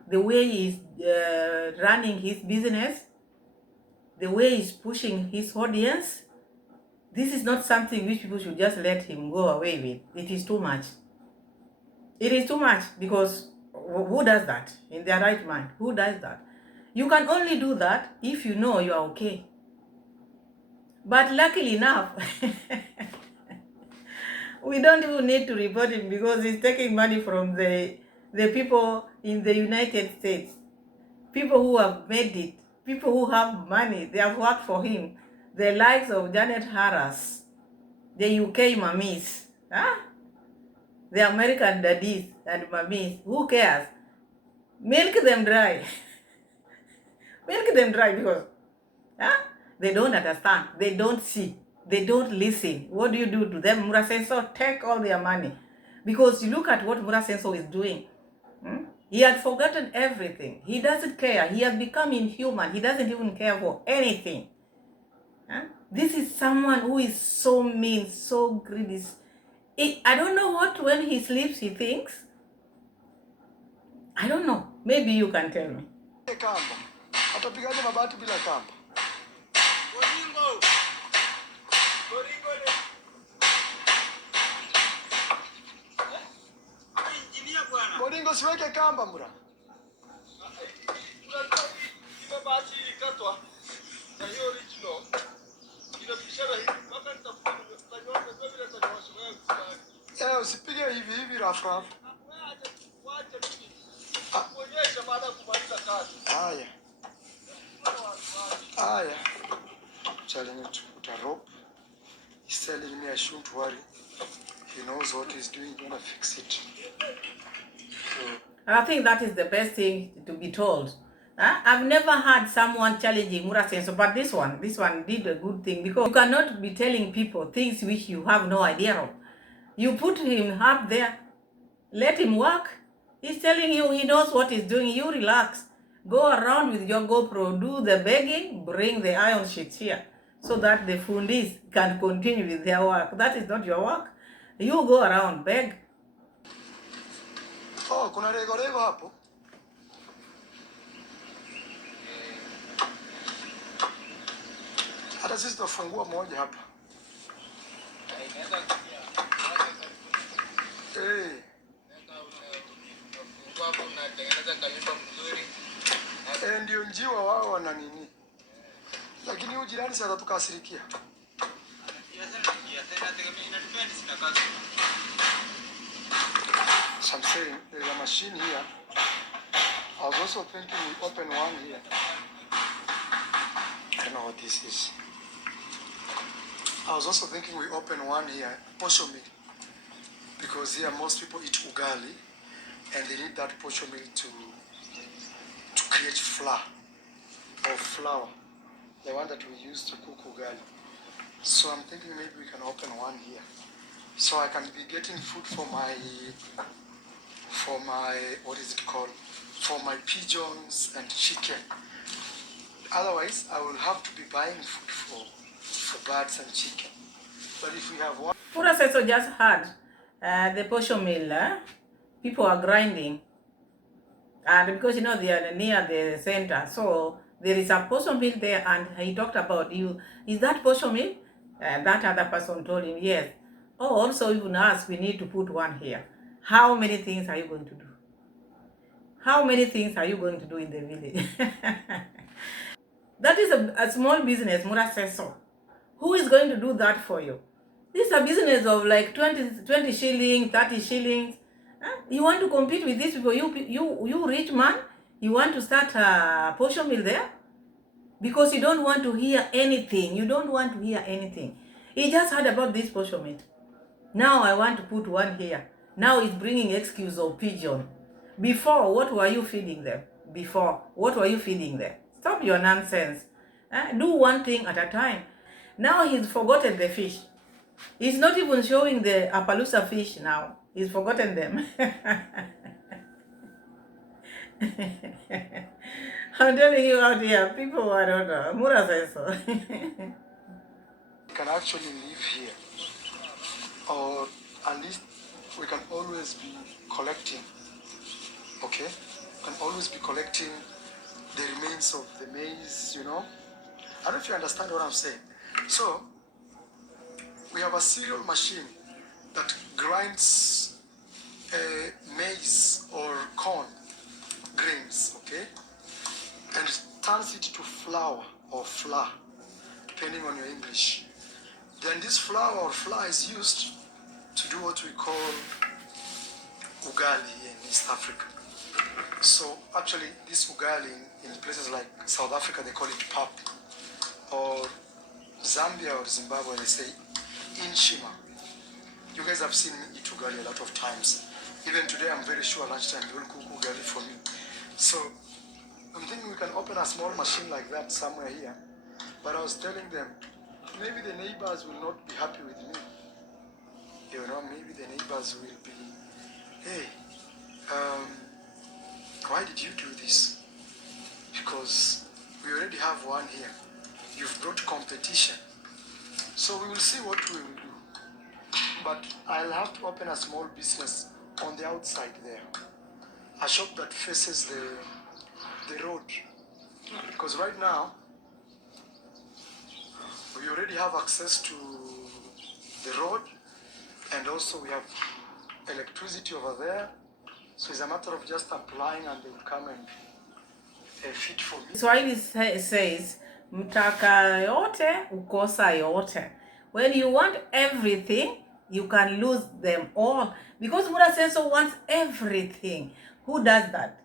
the way he's running his business, the way he's pushing his audience, this is not something which people should just let him go away with. It is too much. It is too much because who does that in their right mind? Who does that? You can only do that if you know you are okay. But luckily enough, we don't even need to report him because he's taking money from the people in the United States. People who have made it. People who have money. They have worked for him. The likes of Janet Harris, the UK mummies, the American daddies and mummies. Who cares? Milk them dry. Milk them dry because they don't understand. They don't see. They don't listen. What do you do to them? Mura Sensor, take all their money. Because you look at what Mura Sensor is doing. He had forgotten everything. He doesn't care. He has become inhuman. He doesn't even care for anything. This is someone who is so mean, so greedy. I don't know what when he sleeps he thinks. I don't know. Maybe you can tell me. Kamba. Atapigaje mabati bila kamba? Boringo siweke kamba mura. Mabati ikatwa. Na hiyo original. Usipige hivi hivi rafu rafu. Haya. Haya. Telling him to put a rope. He's telling me I shouldn't worry. He knows what he's doing, he's gonna fix it. So, I think that is the best thing to be told. I've never had someone challenging Mura Senso, but this one did a good thing, because you cannot be telling people things which you have no idea of. You put him up there, let him work. He's telling you he knows what he's doing. You relax. Go around with your GoPro, do the begging, bring the iron sheets here, so that the fundis can continue with their work. That is not your work. You go around, beg. oh, kuna rego rego hapo. Hata sisi tutafungua moja hapa. Ndio njiwa wao wana nini? Lakini huyu jirani sasa tukasirikia. So I'm saying there's a machine here. I was also thinking we open one here. I don't know what this is. I was also thinking we open one here, posho meal, because here most people eat ugali, and they need that posho meal to create flour or flour, the one that we use to cook ugali. So I'm thinking maybe we can open one here, so I can be getting food for my what is it called? For my pigeons and chicken. Otherwise, I will have to be buying food for birds and chicken. But if we have one... Mura Senso just had the posho mill. People are grinding. And because, you know, they are near the center. So there is a posho mill there, and he talked about you. Is that posho mill? That other person told him, yes. Oh, also even us, we need to put one here. How many things are you going to do? How many things are you going to do in the village? That is a small business, Mura Senso. Who is going to do that for you? This is a business of like 20 shillings, 30 shillings. You want to compete with these people? You rich man, you want to start a portion mill there? Because you don't want to hear anything. You don't want to hear anything. He just heard about this portion mill. Now I want to put one here. Now he's bringing excuse of pigeon. Before, what were you feeding them? Before, what were you feeding them? Stop your nonsense. Do one thing at a time. Now he's forgotten the fish. He's not even showing the Appaloosa fish now. He's forgotten them. I'm telling you out here, people I don't know. Mura says so. We can actually live here. Or at least we can always be collecting. Okay? We can always be collecting the remains of the maize, you know? I don't know if you understand what I'm saying. So, we have a cereal machine that grinds maize or corn grains, okay? And turns it to flour or flour, depending on your English. Then this flour or flour is used to do what we call ugali in East Africa. So actually this ugali in places like South Africa, they call it pap. Or Zambia or Zimbabwe, they say inshima. You guys have seen me eat ugali a lot of times. Even today, I'm very sure lunchtime you will cook ugali for me. So I'm thinking we can open a small machine like that somewhere here. But I was telling them, maybe the neighbors will not be happy with me. You know, maybe the neighbors will be, hey, why did you do this? Because we already have one here. You've brought competition. So we will see what we will do. But I'll have to open a small business on the outside there. A shop that faces the road. Because right now, we already have access to the road, and also we have electricity over there. So it's a matter of just applying and they will come and feed for me. Swahili says, mtaka yote, ukosa yote. When you want everything, you can lose them all. Because Mura Senso wants everything. Who does that?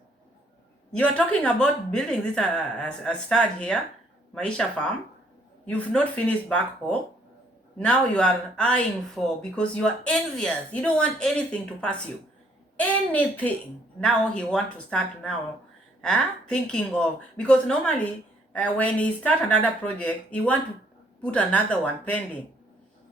You are talking about building this a start here, Maisha Farm. You've not finished back home. Now you are eyeing for, because you are envious. You don't want anything to pass you. Anything. Now he want to start now thinking of, because normally when he start another project, he want to put another one pending.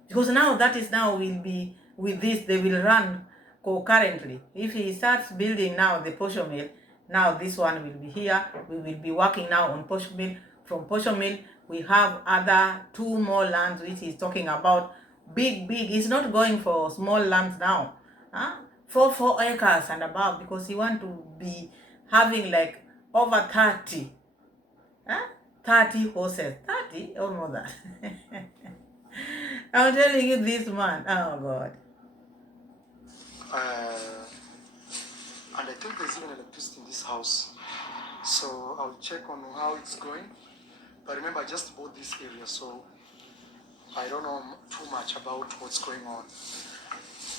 Because now that is now will be, with this, they will run concurrently. If he starts building now the portion mill, now this one will be here. We will be working now on portion mill. From portion mill, we have other 2 more lands which he's talking about. Big. He's not going for small lands now. 4 acres and above, because he want to be having like over 30. 30 horses. 30 or more than. I'm telling you, this man, oh God. And I think there's even electricity in this house. So I'll check on how it's going. But remember, I just bought this area, so I don't know too much about what's going on.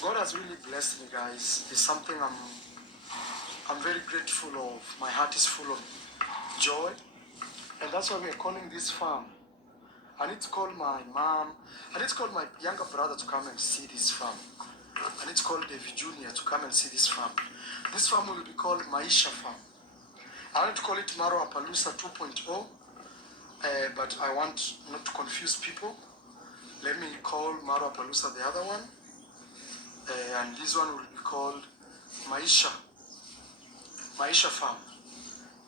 God has really blessed me, guys. It's something I'm very grateful of. My heart is full of joy. And that's why we're calling this farm. I need to call my mom. I need to call my younger brother to come and see this farm. I need to call David Jr. to come and see this farm. This farm will be called Maisha Farm. I want to call it Iammarwa Palusa 2.0, but I want not to confuse people. Let me call Iammarwa Palusa the other one, and this one will be called Maisha Farm,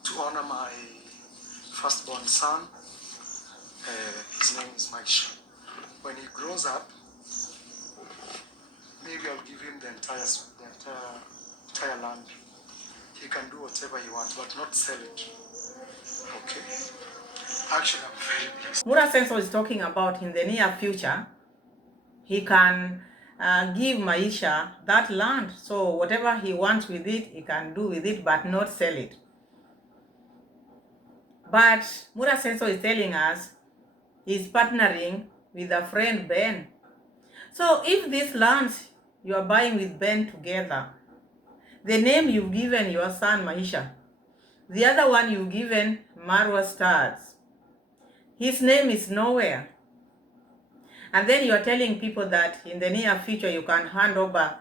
to honor my firstborn son. His name is Maisha. When he grows up, maybe I'll give him the entire land. He can do whatever he wants, but not sell it. Okay? Actually, I'm very blessed. Mura Senso is talking about in the near future, he can give Maisha that land. So whatever he wants with it, he can do with it, but not sell it. But Mura Senso is telling us he's partnering with a friend, Ben. So if these lands you are buying with Ben together, the name you've given your son Maisha, the other one you've given Marwa Stars, his name is nowhere. And then you are telling people that in the near future you can hand over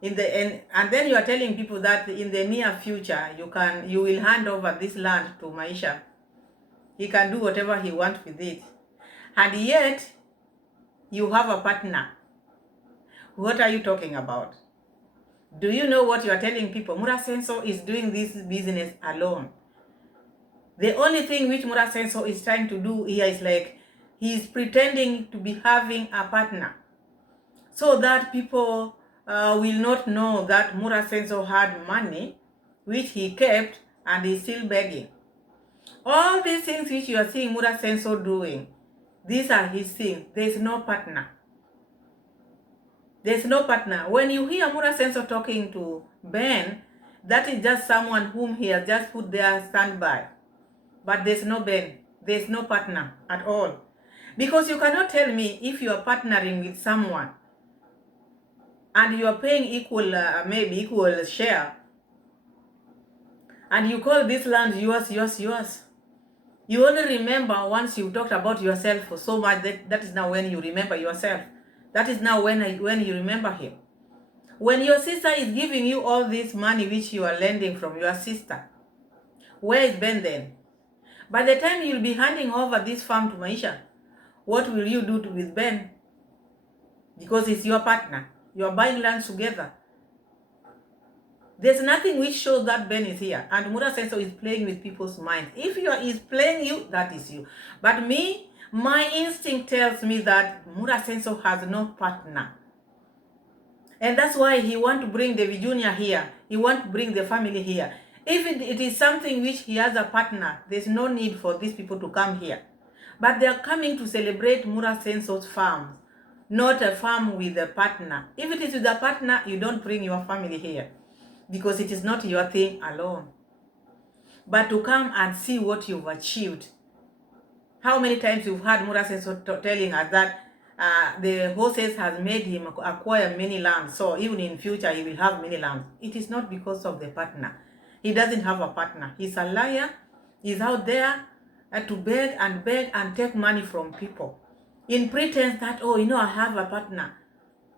and then you are telling people that in the near future you will hand over this land to Maisha. He can do whatever he wants with it. And yet you have a partner. What are you talking about? Do you know what you are telling people? Mura Senso is doing this business alone. The only thing which Mura Senso is trying to do here is like he's pretending to be having a partner, so that people will not know that Mura Senso had money which he kept and is still begging. All these things which you are seeing Mura Senso doing, these are his things. There's no partner. There's no partner. When you hear Mura Senso talking to Ben, that is just someone whom he has just put there standby. But there's no Ben. There's no partner at all. Because you cannot tell me if you are partnering with someone and you are paying equal, maybe equal share, and you call this land yours. You only remember once you talked about yourself for so much that is now when you remember yourself. That is now when you remember him. When your sister is giving you all this money which you are lending from your sister, where is Ben then? By the time you'll be handing over this farm to Maisha, what will you do with Ben? Because it's your partner. You are buying land together. There's nothing which shows that Ben is here. And Mura Senso is playing with people's minds. If he's playing you, that is you. But me, my instinct tells me that Mura Senso has no partner. And that's why he wants to bring David Jr. here. He wants to bring the family here. If it is something which he has a partner, there's no need for these people to come here. But they are coming to celebrate Mura Senso's farm, not a farm with a partner. If it is with a partner, you don't bring your family here, because it is not your thing alone. But to come and see what you've achieved, How many times you've heard Mura Senso telling us that the horses has made him acquire many lands, so even in future he will have many lands. It is not because of the partner. He doesn't have a partner. He's a liar. He's out there to beg and take money from people in pretense that, oh, I have a partner.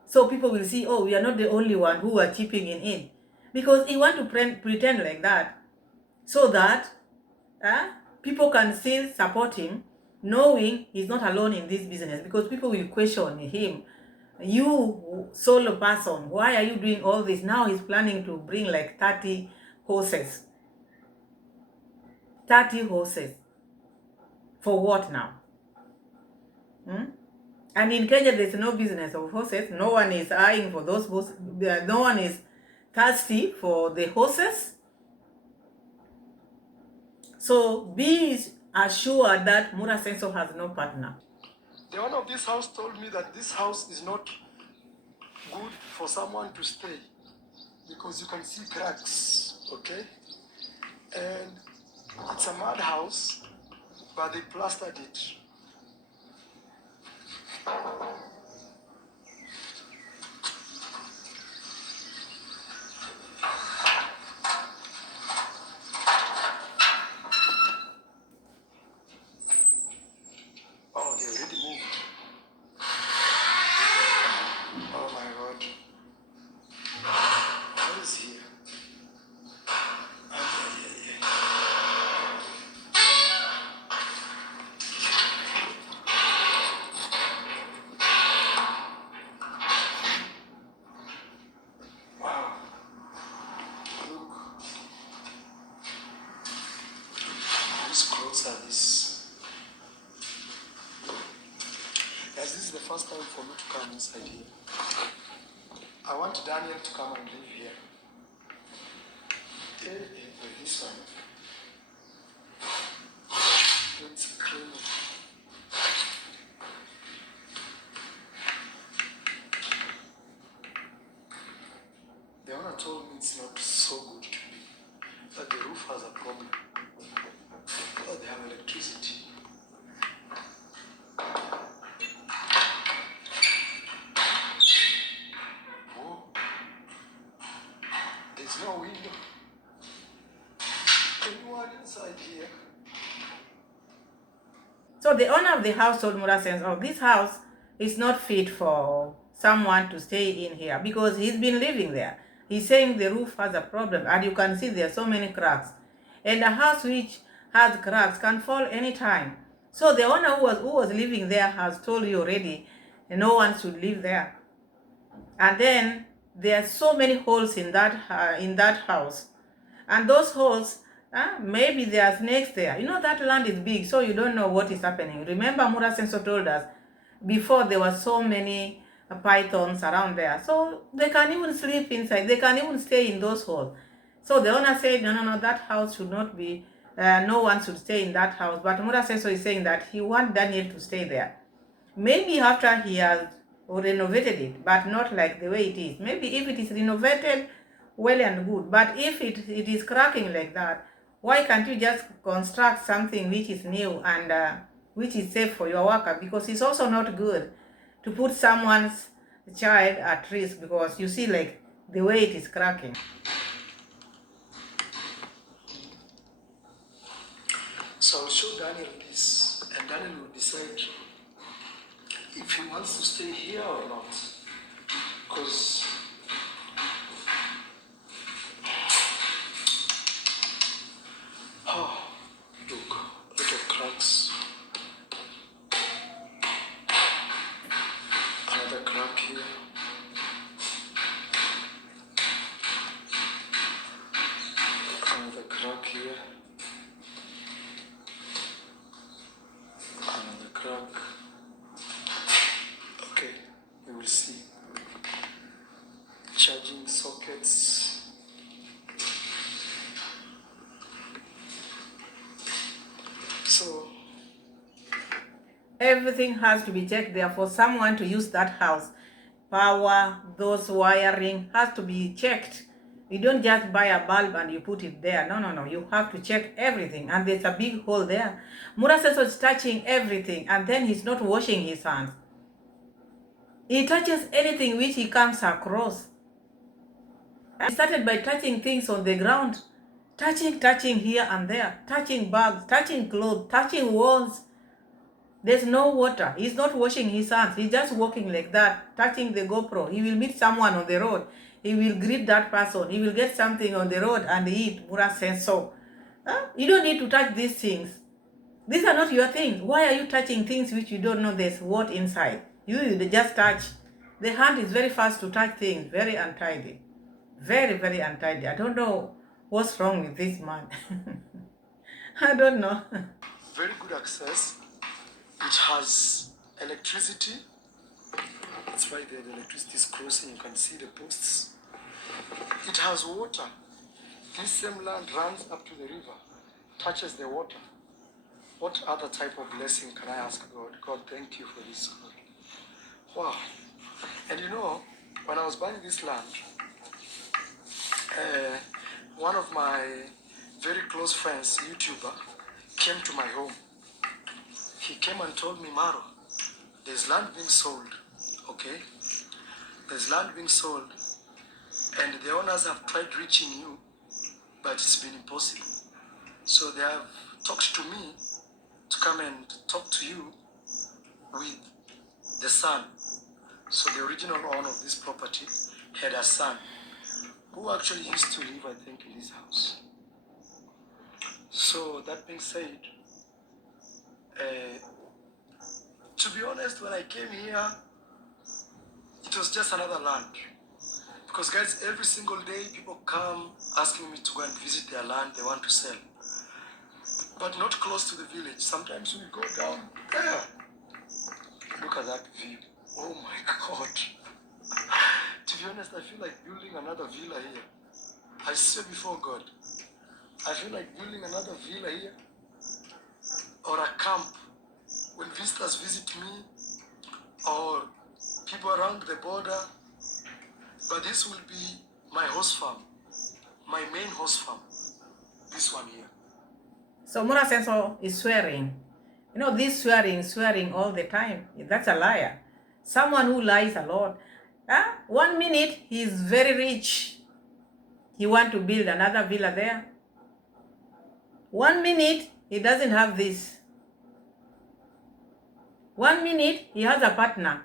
So people will see, oh, we are not the only one who are chipping in. Because he want to pretend like that so that people can still support him, knowing he's not alone in this business, because people will question him. You solo person, why are you doing all this? Now he's planning to bring like 30 horses. 30 horses. For what now? And in Kenya, there's no business of horses. No one is eyeing for those horses. No one is thirsty for the horses. So be assured that Mura Senso has no partner. The owner of this house told me that this house is not good for someone to stay because you can see cracks, okay? And it's a mud house, but they plastered it. Oh, they already moved. Oh my God. What is here? Wow. Look. Whose clothes are this? Guys, this is the first time for me to come inside here. I want Daniel to come and live here. This one. It's clean. The owner told me it's not so good to be, that the roof has a problem. Oh, they have electricity. Whoa. There's no window. Anyone inside here? So the owner of the house told Mura Senso, oh, this house is not fit for someone to stay in here because he's been living there. He's saying the roof has a problem, and you can see there are so many cracks. And a house which has cracks can fall anytime. So the owner who was living there has told you already, no one should live there. And then there are so many holes in that house, and those holes, maybe there are snakes there. That land is big, so you don't know what is happening. Remember, Mura Senso told us before there were so many pythons around there, so they can even sleep inside. They can even stay in those holes. So the owner said, no, that house should not be. No one should stay in that house. But Mura Senso is saying that he wants Daniel to stay there. Maybe after he has renovated it, but not like the way it is. Maybe if it is renovated, well and good. But if it is cracking like that, why can't you just construct something which is new and which is safe for your worker? Because it's also not good to put someone's child at risk, because you see like the way it is cracking. So I'll show Daniel this, and Daniel will decide if he wants to stay here or not. Because look, a lot of cracks. Another crack here. Another crack here. Another crack. Okay, we will see. Charging sockets. So everything has to be checked there for someone to use that house. Power, those wiring has to be checked. You don't just buy a bulb and you put it there. No, no, no. You have to check everything. And there's a big hole there. Murasenso is touching everything and then he's not washing his hands. He touches anything which he comes across. He started by touching things on the ground. Touching here and there. Touching bags, touching clothes, touching walls. There's no water. He's not washing his hands. He's just walking like that, touching the GoPro. He will meet someone on the road. He will greet that person. He will get something on the road and eat. Murasenso. You don't need to touch these things. These are not your things. Why are you touching things which you don't know there's what inside? You just touch. The hand is very fast to touch things. Very untidy. Very, very untidy. I don't know what's wrong with this man. I don't know. Very good access. It has electricity. That's why the electricity is crossing. You can see the posts. It has water. This same land runs up to the river, touches the water. What other type of blessing can I ask God? God, thank you for this, God. Wow. And you know, when I was buying this land, one of my very close friends, YouTuber, came to my home. He came and told me, Maro, there's land being sold, okay? There's land being sold, and the owners have tried reaching you, but it's been impossible. So they have talked to me to come and talk to you with the son. So the original owner of this property had a son who actually used to live, I think, in this house. So that being said, to be honest, when I came here, it was just another land. Because guys, every single day people come asking me to go and visit their land they want to sell. But not close to the village. Sometimes we go down there. Look at that view. Oh my God. To be honest, I feel like building another villa here. I swear before God. I feel like building another villa here. Or a camp. When visitors visit me. Or people around the border. But this will be my host farm. My main host farm. This one here. So Murasenso is swearing. You know, this swearing all the time. That's a liar. Someone who lies a lot. 1 minute, he's very rich. He wants to build another villa there. 1 minute, he doesn't have this. 1 minute, he has a partner.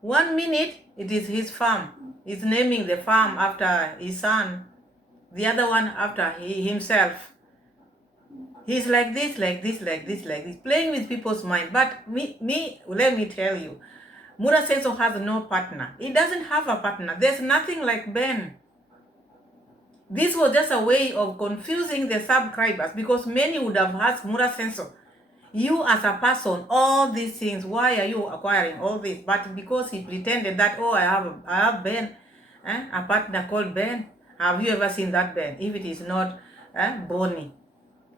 1 minute, it is his farm. He's naming the farm after his son. The other one after himself. He's like this, playing with people's mind. But let me tell you, Murasenso has no partner. He doesn't have a partner. There's nothing like Ben. This was just a way of confusing the subscribers because many would have asked Murasenso, you as a person, all these things, why are you acquiring all this? But because he pretended that, oh, I have Ben, a partner called Ben. Have you ever seen that Ben? If it is not Bonnie.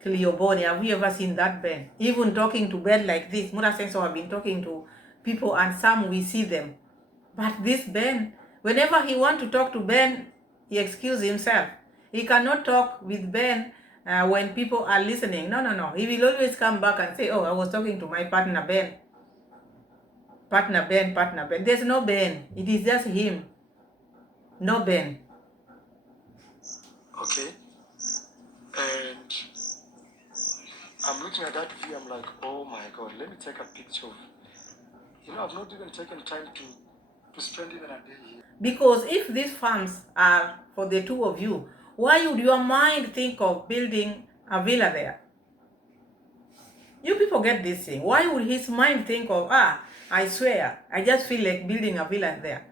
Cleoboni, have you ever seen that Ben? Even talking to Ben like this, Murasenso have been talking to people and some we see them. But this Ben, whenever he want to talk to Ben, he excuses himself. He cannot talk with Ben when people are listening. No. He will always come back and say, oh, I was talking to my partner Ben. Partner Ben. There's no Ben. It is just him. No Ben. Okay. And I'm looking at that view, I'm like, oh my God, let me take a picture of it. You know, I've not even taken time to spend even a day here. Because if these farms are for the two of you, why would your mind think of building a villa there? You people get this thing. Why would his mind think of, I swear, I just feel like building a villa there.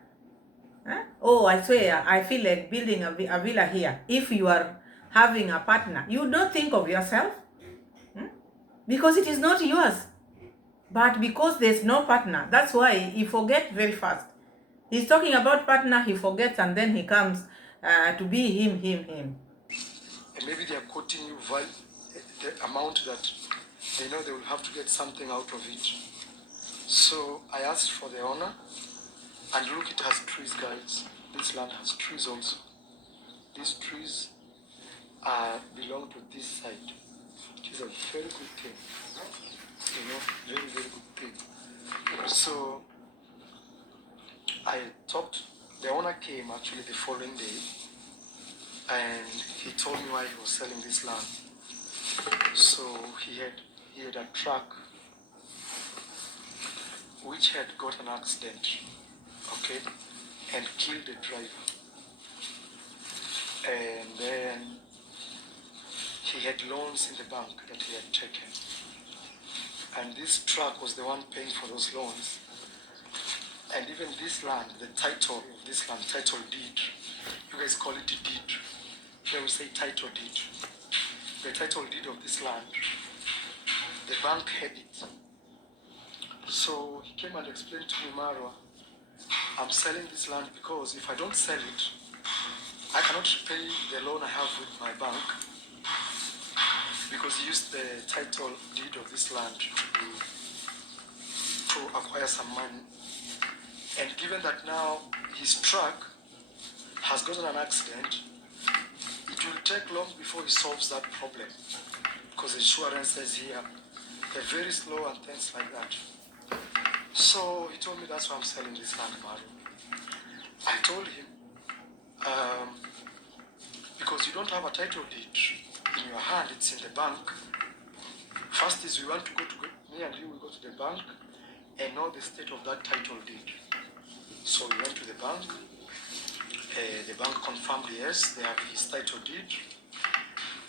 Oh, I swear, I feel like building a villa here. If you are having a partner, you don't think of yourself. Because it is not yours. But because there's no partner, that's why he forgets very fast. He's talking about partner, he forgets, and then he comes to be him. And maybe they are quoting you the amount that they know they will have to get something out of it. So I asked for the owner, and look, it has trees, guys. This land has trees also. these trees belong to this side. It is a very good thing, very, very good thing. So I talked, the owner came actually the following day, and he told me why he was selling this land. So he had a truck which had got an accident, okay, and killed the driver. And then he had loans in the bank that he had taken. And this truck was the one paying for those loans. And even this land, the title of this land, title deed, you guys call it a deed. Here we say title deed. The title deed of this land, the bank had it. So he came and explained to me, Marwa, I'm selling this land because if I don't sell it, I cannot pay the loan I have with my bank, because he used the title deed of this land to acquire some money. And given that now his truck has gotten an accident, it will take long before he solves that problem, because insurance says here they're very slow and things like that. So he told me that's why I'm selling this land, Maru. I told him, because you don't have a title deed in your hand, it's in the bank. First is we want to go to, me and you will go to the bank and know the state of that title deed. So we went to the bank. The bank confirmed yes, they have his title deed,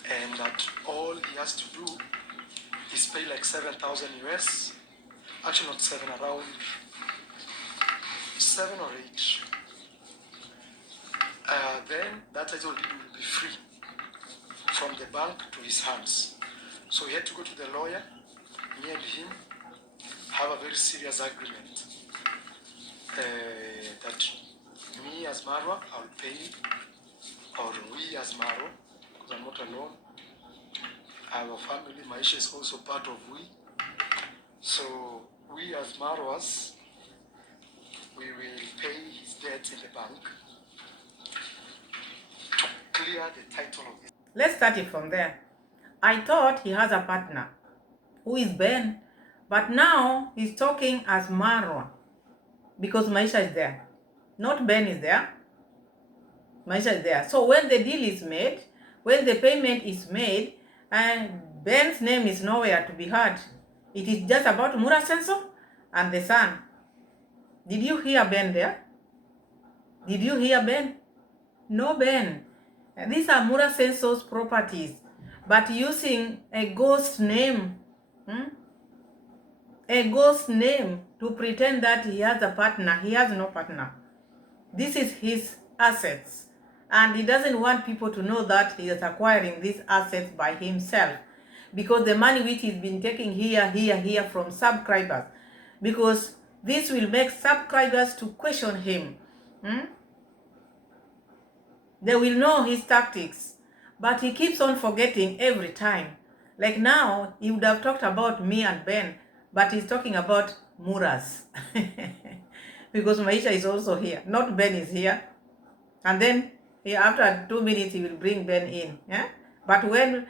and that all he has to do is pay like 7,000 US. Actually not 7, around 7 or 8. Then that title deed will be free from the bank to his hands. So he had to go to the lawyer. Me and him have a very serious agreement that me as Marwa, I'll pay, or we as Marwa, because I'm not alone. I have a family, Maisha is also part of we. So we as Marwas, we will pay his debts in the bank to clear the title of this. Let's start it from there. I thought he has a partner, who is Ben, but now he's talking as Marwa, because Maisha is there. Not Ben is there. Maisha is there. So when the deal is made, when the payment is made, and Ben's name is nowhere to be heard, it is just about Murasenso and the son. Did you hear Ben there? Did you hear Ben? No Ben. These are Murasenso's properties, but using a ghost name, a ghost name to pretend that he has a partner. He has no partner. This is his assets, and he doesn't want people to know that he is acquiring these assets by himself, because the money which he's been taking here from subscribers, because this will make subscribers to question him. They will know his tactics, but he keeps on forgetting every time. Like now, he would have talked about me and Ben, but he's talking about Muras. Because Maisha is also here, not Ben is here. And then after 2 minutes, he will bring Ben in. Yeah? But when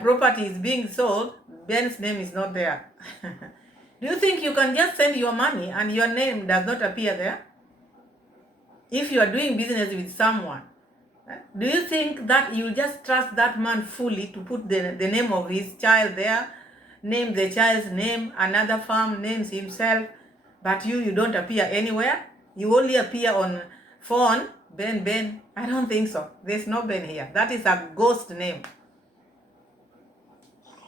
property is being sold, Ben's name is not there. Do you think you can just send your money and your name does not appear there? If you are doing business with someone, do you think that you just trust that man fully to put the name of his child there, name the child's name, another farm names himself, but you don't appear anywhere? You only appear on phone, Ben. I don't think so. There's no Ben here. That is a ghost name.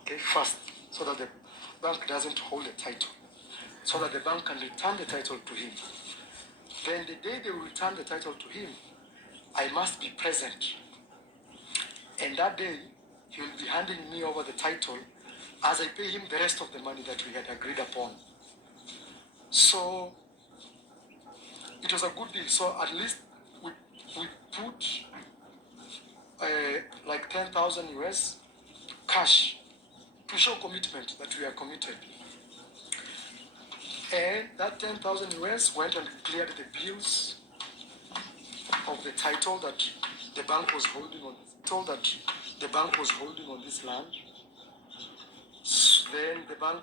Okay, first, so that the bank doesn't hold the title, so that the bank can return the title to him. Then the day they will return the title to him, I must be present. And that day, he will be handing me over the title as I pay him the rest of the money that we had agreed upon. So it was a good deal. So at least we put like 10,000 US cash to show commitment that we are committed. And that 10,000 US went and cleared the bills of the title that the bank was holding on, told that the bank was holding on this land. Then the bank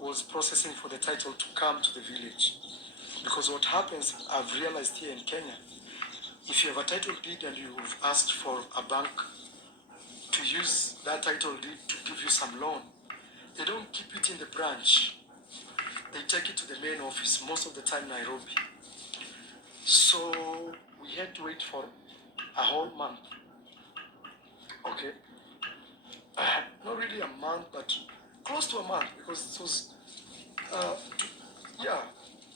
was processing for the title to come to the village. Because what happens, I've realized here in Kenya, if you have a title deed and you've asked for a bank to use that title deed to give you some loan, they don't keep it in the branch. They take it to the main office, most of the time Nairobi. So we had to wait for a whole month. Okay. Not really a month, but close to a month, because it was, yeah,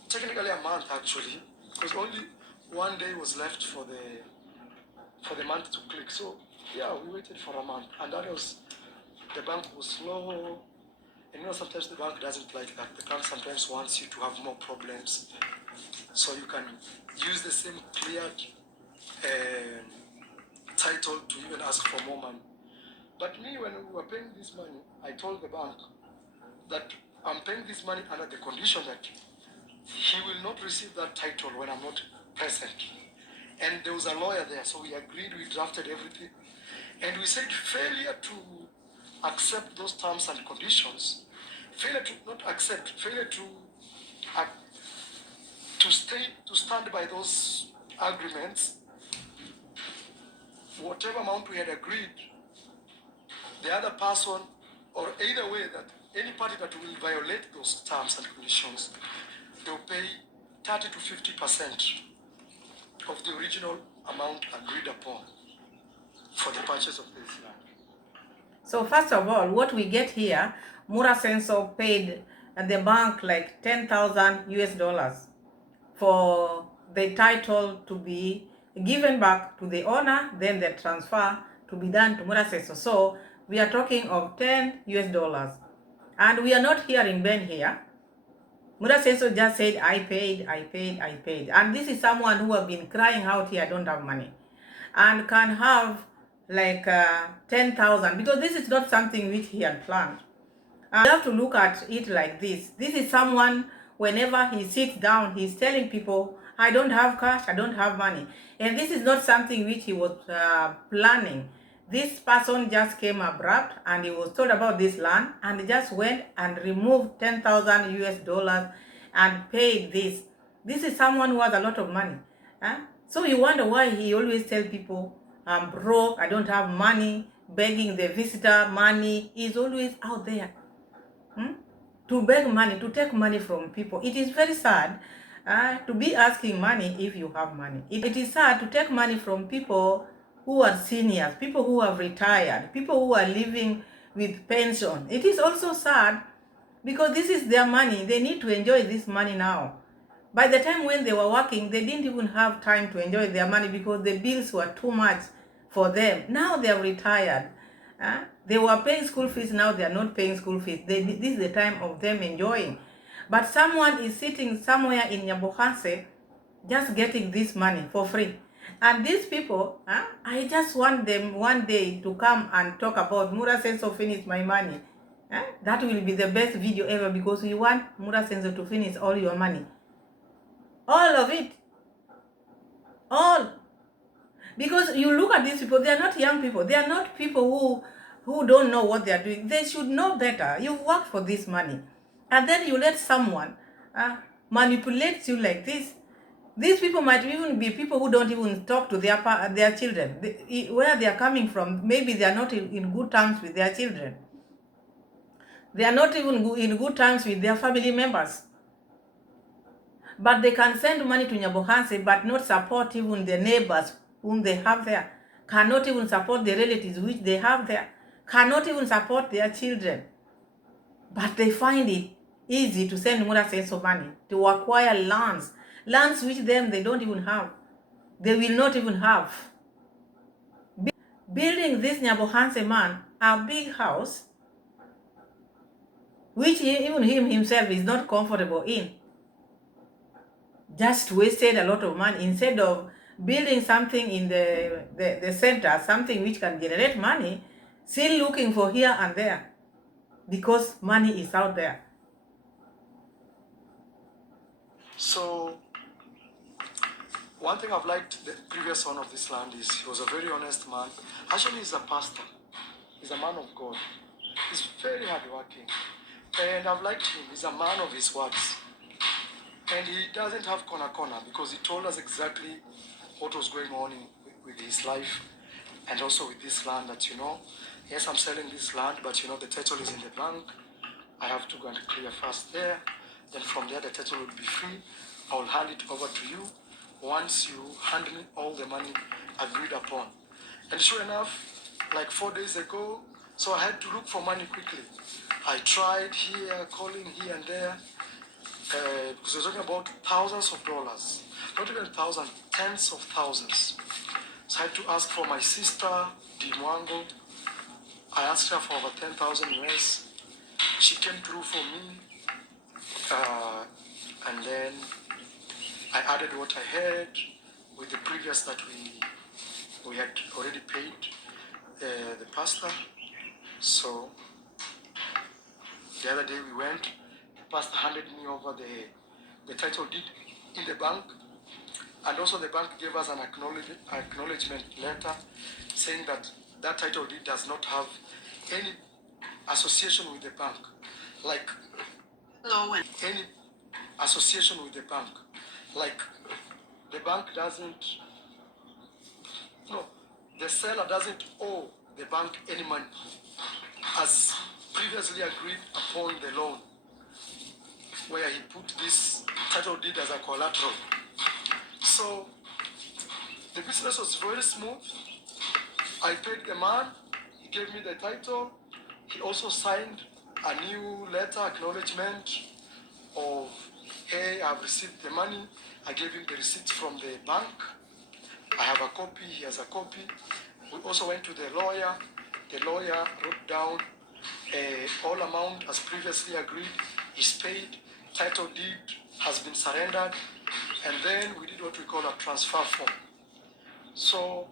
technically a month actually, because only one day was left for the month to click. So yeah, we waited for a month, and that was, the bank was slow. And you know, sometimes the bank doesn't like that. The bank sometimes wants you to have more problems, so you can use the same cleared title to even ask for more money. But me, when we were paying this money, I told the bank that I'm paying this money under the condition that he will not receive that title when I'm not present. And there was a lawyer there, so we agreed, we drafted everything. And we said failure to accept those terms and conditions, failure to not accept, failure to stand by those agreements, whatever amount we had agreed, the other person, or either way, that any party that will violate those terms and conditions, they'll pay 30 to 50% of the original amount agreed upon for the purchase of this land. So first of all, what we get here, Mura Senso paid the bank like 10,000 US dollars for the title to be given back to the owner, then the transfer to be done to Mura Senso. So we are talking of 10 US dollars. And we are not hearing Ben here. Mura Senso just said, I paid. And this is someone who have been crying out here, I don't have money. And can have like 10,000, because this is not something which he had planned. And you have to look at it like this. This is someone, whenever he sits down, he's telling people, I don't have cash, I don't have money. And this is not something which he was planning. This person just came abrupt and he was told about this land and he just went and removed 10,000 US dollars and paid this. This is someone who has a lot of money. So you wonder why he always tells people, I'm broke, I don't have money, begging the visitor money. He's always out there to beg money, to take money from people. It is very sad to be asking money if you have money. It is sad to take money from people who are seniors, people who have retired, people who are living with pension. It is also sad because this is their money. They need to enjoy this money now. By the time when they were working, they didn't even have time to enjoy their money because the bills were too much for them. Now they are retired. They were paying school fees, now they are not paying school fees. This is the time of them enjoying. But someone is sitting somewhere in Nyabohanse just getting this money for free. And these people, I just want them one day to come and talk about Mura Senso finish my money. That will be the best video ever, because we want Mura Senso to finish all your money. All of it. All. Because you look at these people, they are not young people. They are not people who don't know what they are doing. They should know better. You've worked for this money. And then you let someone manipulate you like this. These people might even be people who don't even talk to their children. Where they are coming from, maybe they are not in good terms with their children. They are not even in good terms with their family members. But they can send money to Nyabohanse but not support even the neighbors whom they have there, cannot even support the relatives which they have there, cannot even support their children. But they find it easy to send Mura Senso money to acquire lands which they don't even have. They will not even have. Building this Nyabohanse man a big house, which even him himself is not comfortable in. Just wasted a lot of money instead of building something in the center, something which can generate money, still looking for here and there because money is out there. So One thing I've liked the previous owner of this land is he was a very honest man. Actually, he's a pastor. He's a man of God. He's very hardworking. And I've liked him. He's a man of his words. And he doesn't have corner because he told us exactly what was going on with his life and also with this land that, yes, I'm selling this land, but, the title is in the bank. I have to go and clear first there. Then from there, the title will be free. I will hand it over to you once you hand me all the money agreed upon. And sure enough, like 4 days ago, so I had to look for money quickly. I tried here, calling here and there, because we're talking about thousands of dollars, not even thousands, tens of thousands. So I had to ask for my sister, Dimwango. I asked her for over 10,000 US. She came through for me, and then I added what I had with the previous that we had already paid the pastor. So the other day we went, the pastor handed me over the title deed in the bank, and also the bank gave us an acknowledgement letter saying that that title deed does not have any association with the bank, like any association with the bank, like the bank doesn't, no, the seller doesn't owe the bank any money as previously agreed upon the loan, where he put this title deed as a collateral. So the business was very smooth. I paid the man, he gave me the title. He also signed a new letter acknowledgement of, hey, I've received the money. I gave him the receipts from the bank. I have a copy, he has a copy. We also went to the lawyer. The lawyer wrote down all amount as previously agreed is paid. Title deed has been surrendered. And then we did what we call a transfer form. So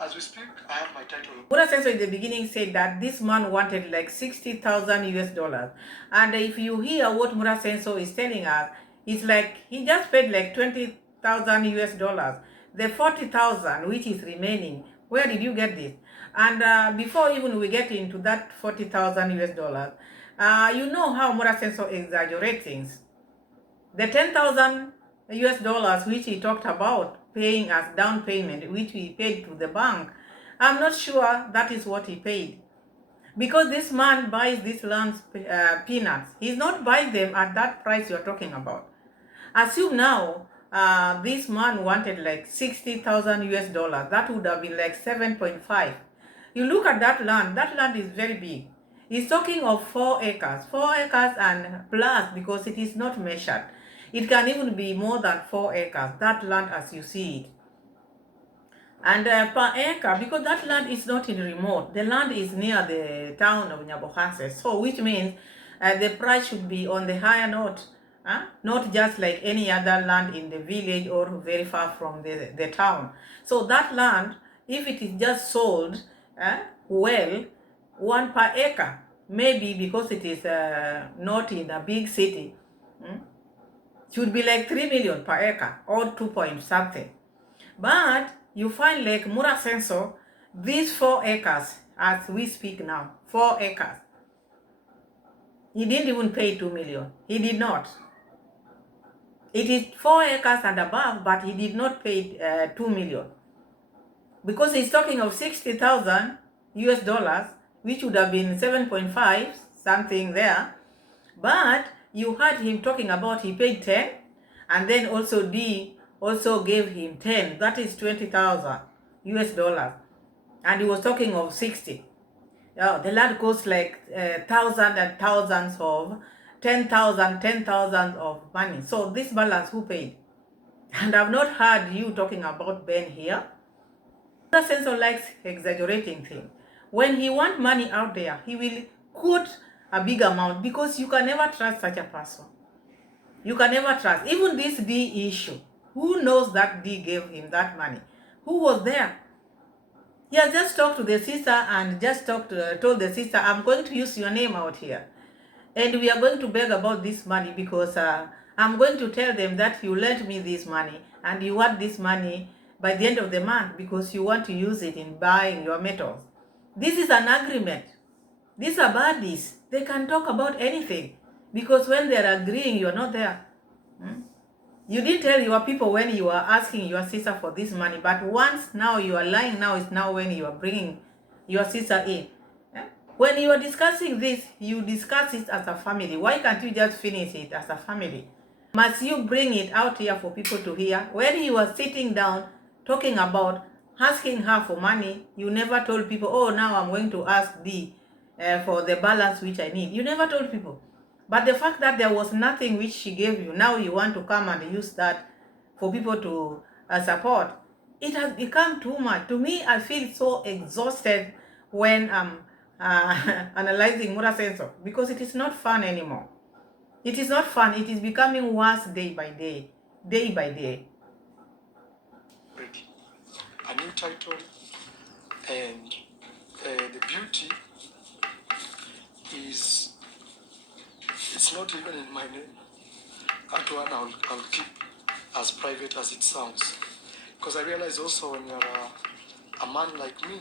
as we speak, I have my title. Mura Senso in the beginning said that this man wanted like 60,000 US dollars. And if you hear what Mura Senso is telling us, it's like he just paid like 20,000 US dollars. The 40,000 which is remaining, where did you get this? And before even we get into that 40,000 US dollars, you know how Mura Senso exaggerates things. The 10,000 US dollars which he talked about paying as down payment, which we paid to the bank, I'm not sure that is what he paid. Because this man buys these lands peanuts. He's not buying them at that price you're talking about. Assume now this man wanted like 60,000 US dollars. That would have been like 7.5. You look at that land is very big. He's talking of 4 acres. 4 acres and plus, because it is not measured. It can even be more than 4 acres, that land as you see it. And per acre, because that land is not in remote, the land is near the town of Nyabohanse. So which means the price should be on the higher note, not just like any other land in the village or very far from the town. So that land, if it is just sold, well, 1 per acre, maybe because it is not in a big city, should be like 3 million per acre or 2 point something. But you find like Mura Senso, these 4 acres, as we speak now, 4 acres, he didn't even pay 2 million. He did not. It is 4 acres and above, but he did not pay 2 million. Because he's talking of 60,000 US dollars, which would have been 7.5, something there. But you heard him talking about he paid 10, and then also D also gave him 10. That is 20,000 US dollars. And he was talking of 60. The land costs like thousands and thousands of 10,000 of money. So this balance, who paid? And I've not heard you talking about Ben here. Mura Senso likes exaggerating things. When he wants money out there, he will quote a big amount, because you can never trust such a person. You can never trust. Even this D issue, who knows that D gave him that money? Who was there? He has just talked to the sister and just told the sister, I'm going to use your name out here. And we are going to beg about this money because I'm going to tell them that you lent me this money and you want this money by the end of the month because you want to use it in buying your metals. This is an agreement. These are buddies. They can talk about anything because when they're agreeing, you're not there. You didn't tell your people when you are asking your sister for this money, but once now you are lying, now is now when you are bringing your sister in. When you are discussing this, you discuss it as a family. Why can't you just finish it as a family? Must you bring it out here for people to hear? When you are sitting down talking about asking her for money, you never told people, oh, now I'm going to ask B for the balance which I need. You never told people. But the fact that there was nothing which she gave you, now you want to come and use that for people to support. It has become too much. To me, I feel so exhausted when I'm analyzing Mura Sensor because it is not fun anymore. It is not fun. It is becoming worse day by day, day by day. A new title, and the beauty is it's not even in my name. That one I'll keep as private as it sounds, because I realize also when you're a man like me,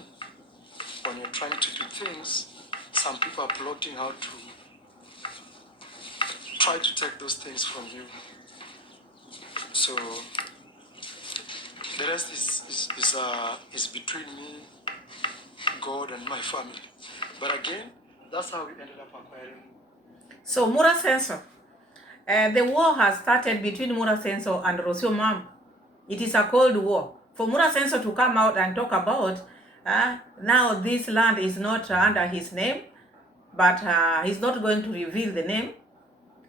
when you're trying to do things, some people are plotting how to try to take those things from you. So the rest is between me, God, and my family. But again, that's how we ended up acquiring. So Mura Sensor, the war has started between Mura Sensor and Rosio Mam. It is a cold war. For Mura Sensor to come out and talk about now this land is not under his name, but he's not going to reveal the name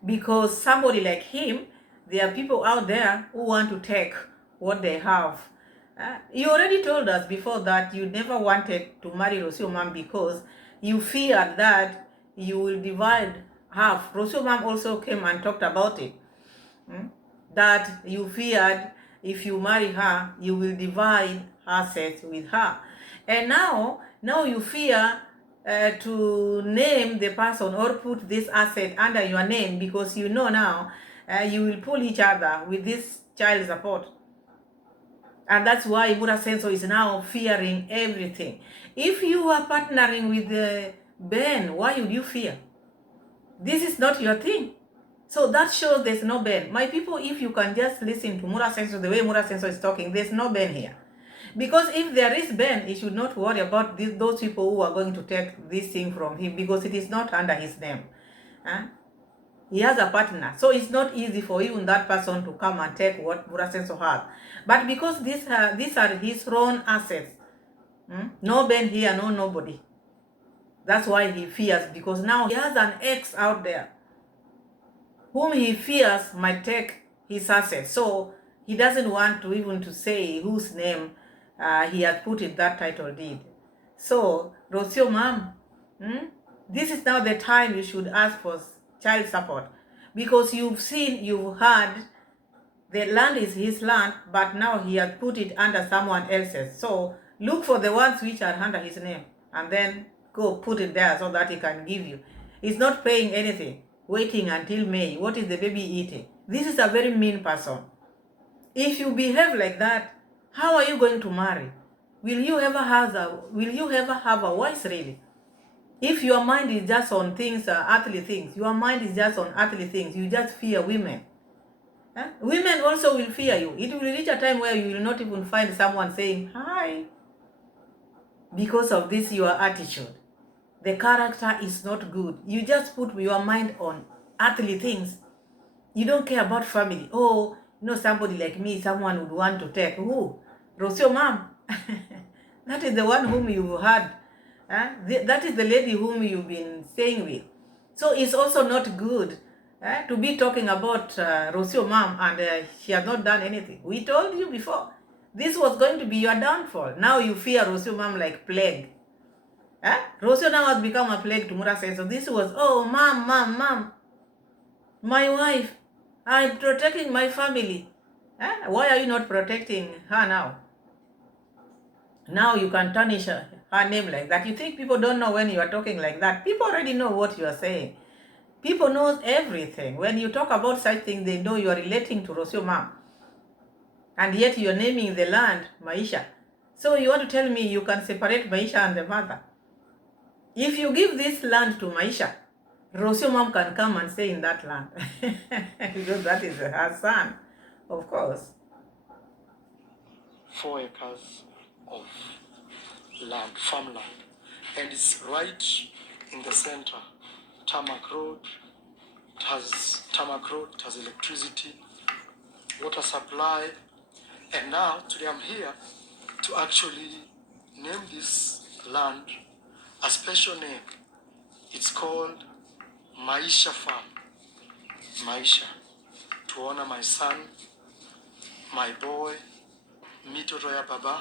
because somebody like him, there are people out there who want to take what they have. You already told us before that you never wanted to marry Rosio Mam because you feared that you will divide half. Rosio Mam also came and talked about it. That you feared if you marry her, you will divide assets with her. And now you fear to name the person or put this asset under your name because you know now you will pull each other with this child support. And that's why Mura Sensor is now fearing everything. If you are partnering with Ben, why would you fear? This is not your thing. So that shows there's no Ben. My people, if you can just listen to Mura Sensor, the way Mura Sensor is talking, there's no Ben here. Because if there is Ben, he should not worry about those people who are going to take this thing from him because it is not under his name. He has a partner. So it's not easy for even that person to come and take what Mura Sensor has. But because these are his own assets, no Ben here, no nobody. That's why he fears, because now he has an ex out there whom he fears might take his assets. So he doesn't want to even to say whose name he has put in that title deed. So, Rosio Mam, this is now the time you should ask for child support. Because you've heard, the land is his land, but now he has put it under someone else's. So, look for the ones which are under his name, and then go put it there so that he can give you. He's not paying anything, waiting until May. What is the baby eating? This is a very mean person. If you behave like that, how are you going to marry? Will you ever have a wife really? If your mind is just on things, earthly things, your mind is just on earthly things, you just fear women. Women also will fear you. It will reach a time where you will not even find someone saying hi. Because of this, your attitude. The character is not good. You just put your mind on earthly things. You don't care about family. Oh, somebody like me, someone would want to take. Who? Rosio Mam. That is the one whom you had. That is the lady whom you've been staying with. So it's also not good to be talking about Rosio Mam and she has not done anything. We told you before. This was going to be your downfall. Now you fear Rosio Mam like plague. Rosio now has become a plague to Mura Sensor. So this was, oh, mom. My wife. I'm protecting my family. Why are you not protecting her now? Now you can tarnish her name like that. You think people don't know when you are talking like that? People already know what you are saying. People knows everything. When you talk about such things, they know you are relating to Rosio mom. And yet you're naming the land Maisha. So you want to tell me you can separate Maisha and the mother? If you give this land to Maisha, Rosio mom can come and stay in that land. Because that is her son, of course. 4 acres of land, farmland, and it's right in the center. Tarmac road, it has electricity, water supply, and now today I'm here to actually name this land a special name. It's called Maisha Farm. Maisha, to honor my son, my boy, Mitotoya Baba.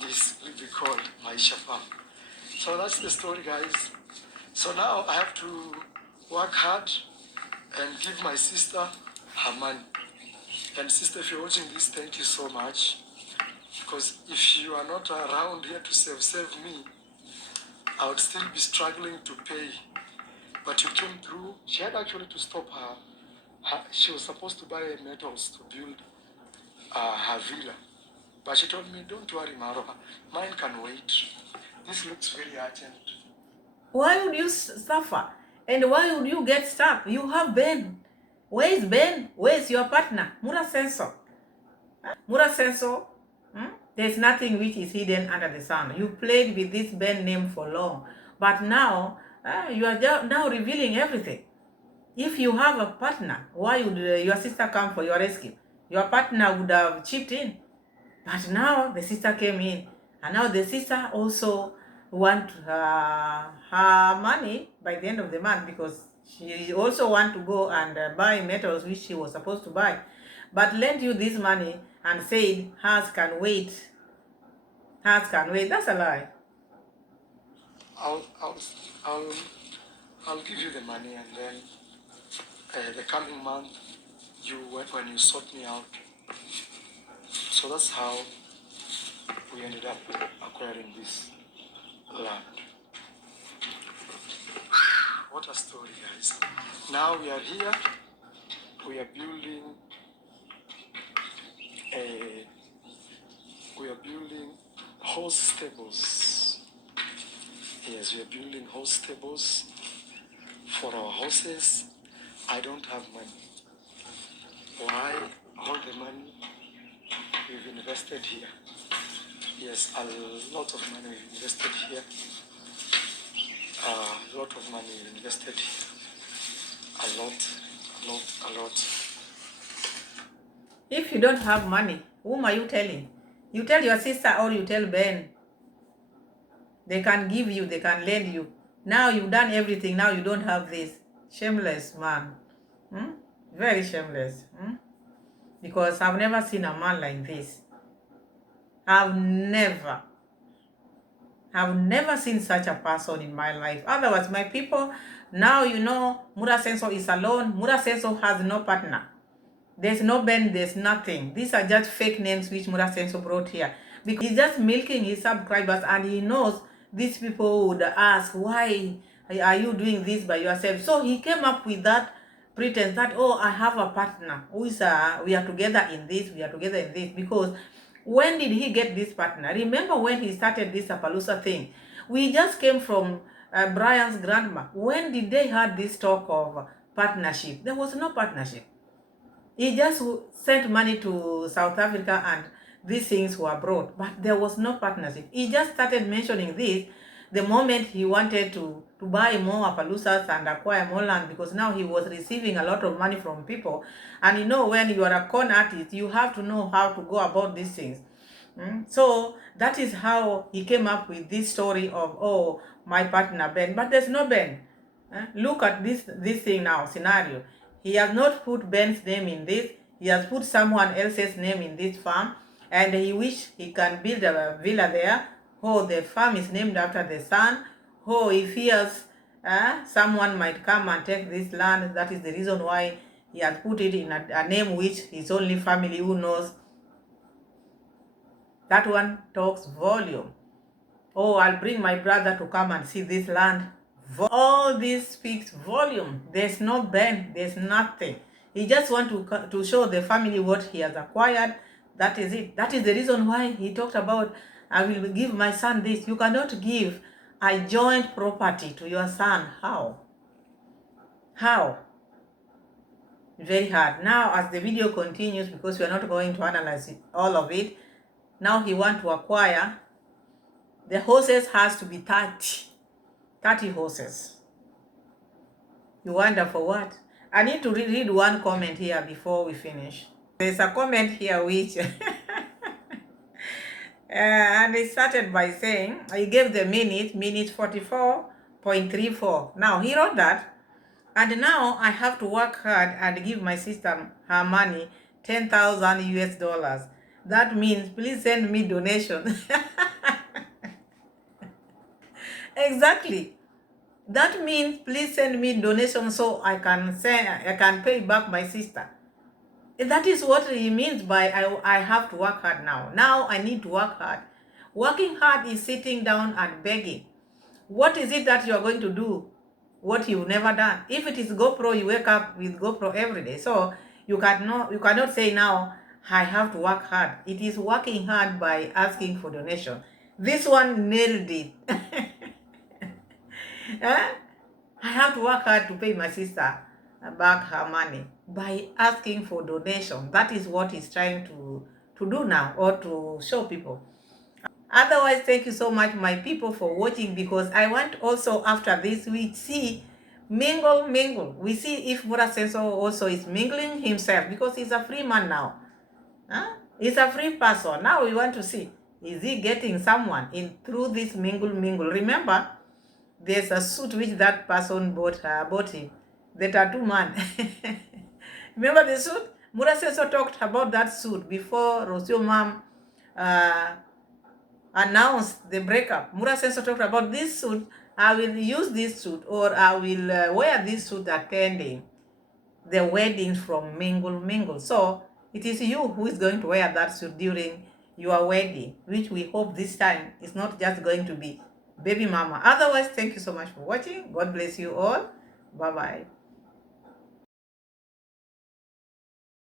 This will be called Maisha Farm. So that's the story, guys. So now I have to work hard and give my sister her money. And sister, if you're watching this, thank you so much. Because if you are not around here to save me, I would still be struggling to pay. But you came through. She had actually to stop she was supposed to buy metals to build her villa. But she told me, don't worry, Maro, mine can wait. This looks very urgent. Why would you suffer? And why would you get stuck? You have Ben. Where is Ben? Where is your partner? Mura Senso. Mura Senso. There's nothing which is hidden under the sun. You played with this Ben name for long. But now, you are now revealing everything. If you have a partner, why would your sister come for your rescue? Your partner would have chipped in. But now the sister came in. And now the sister also want her money by the end of the month, because she also want to go and buy metals which she was supposed to buy, but lent you this money and said hers can wait. Hers can wait. That's a lie. I'll give you the money, and then the coming month when you sort me out. So that's how we ended up acquiring this land. What a story, guys. Now we are here. We are building horse stables. Yes, we are building horse stables for our horses. I don't have money. Why? All the money we've invested here. Yes, a lot of money we've invested here. A lot of money we've invested here. A lot. If you don't have money, whom are you telling? You tell your sister or you tell Ben. They can give you, they can lend you. Now you've done everything, now you don't have this. Shameless man. Very shameless. Because I've never seen a man like this. I've never seen such a person in my life. Otherwise, my people, now you know Mura Senso is alone. Mura Senso has no partner. There's no Ben, there's nothing. These are just fake names which Mura Senso brought here. Because he's just milking his subscribers, and he knows these people would ask, why are you doing this by yourself? So he came up with that pretense that, oh, I have a partner who is we are together in this, because when did he get this partner? Remember when he started this Appaloosa thing? We just came from Brian's grandma. When did they had this talk of partnership? There was no partnership. He just sent money to South Africa and these things were brought, but there was no partnership. He just started mentioning this the moment he wanted to buy more Appaloosas and acquire more land, because now he was receiving a lot of money from people. And you know, when you are a con artist, you have to know how to go about these things. So that is how he came up with this story of, oh, my partner Ben. But there's no Ben. Look at this thing now, scenario. He has not put Ben's name in this. He has put someone else's name in this farm, and he wish he can build a villa there. Oh, the farm is named after the son. Oh, he fears someone might come and take this land. That is the reason why he has put it in a name which his only family who knows. That one talks volume. Oh, I'll bring my brother to come and see this land. All this speaks volume. There's no bend, there's nothing. He just want to show the family what he has acquired. That is it. That is the reason why he talked about, I will give my son this. You cannot give a joint property to your son. How? How? Very hard. Now, as the video continues, because we are not going to analyze all of it, now he want to acquire, the horses has to be 30 horses. You wonder for what? I need to read one comment here before we finish. There's a comment here which and it started by saying, I gave the minute 44.34. Now he wrote that, and now I have to work hard and give my sister her money, 10,000 US dollars. That means please send me donation. Exactly. That means please send me donation so I can pay back my sister. That is what he means by I have to work hard now. Now I need to work hard. Working hard is sitting down and begging. What is it that you are going to do? What you've never done. If it is GoPro, you wake up with GoPro every day. So you cannot say now I have to work hard. It is working hard by asking for donation. This one nailed it. I have to work hard to pay my sister back her money by asking for donation. That is what he's trying to do now, or to show people. Otherwise, thank you so much, my people, for watching, because I want also after this we see mingle. We see if Mura Senso also is mingling himself, because he's a free man now. He's a free person. Now we want to see, is he getting someone in through this mingle? Remember, there's a suit which that person bought him, the tattoo man. Remember the suit? Mura Senso talked about that suit before Rosio mom announced the breakup. Mura Senso talked about this suit. I will use this suit, or I will wear this suit attending the wedding from mingle. So it is you who is going to wear that suit during your wedding, which we hope this time is not just going to be baby mama. Otherwise, thank you so much for watching. God bless you all. Bye bye.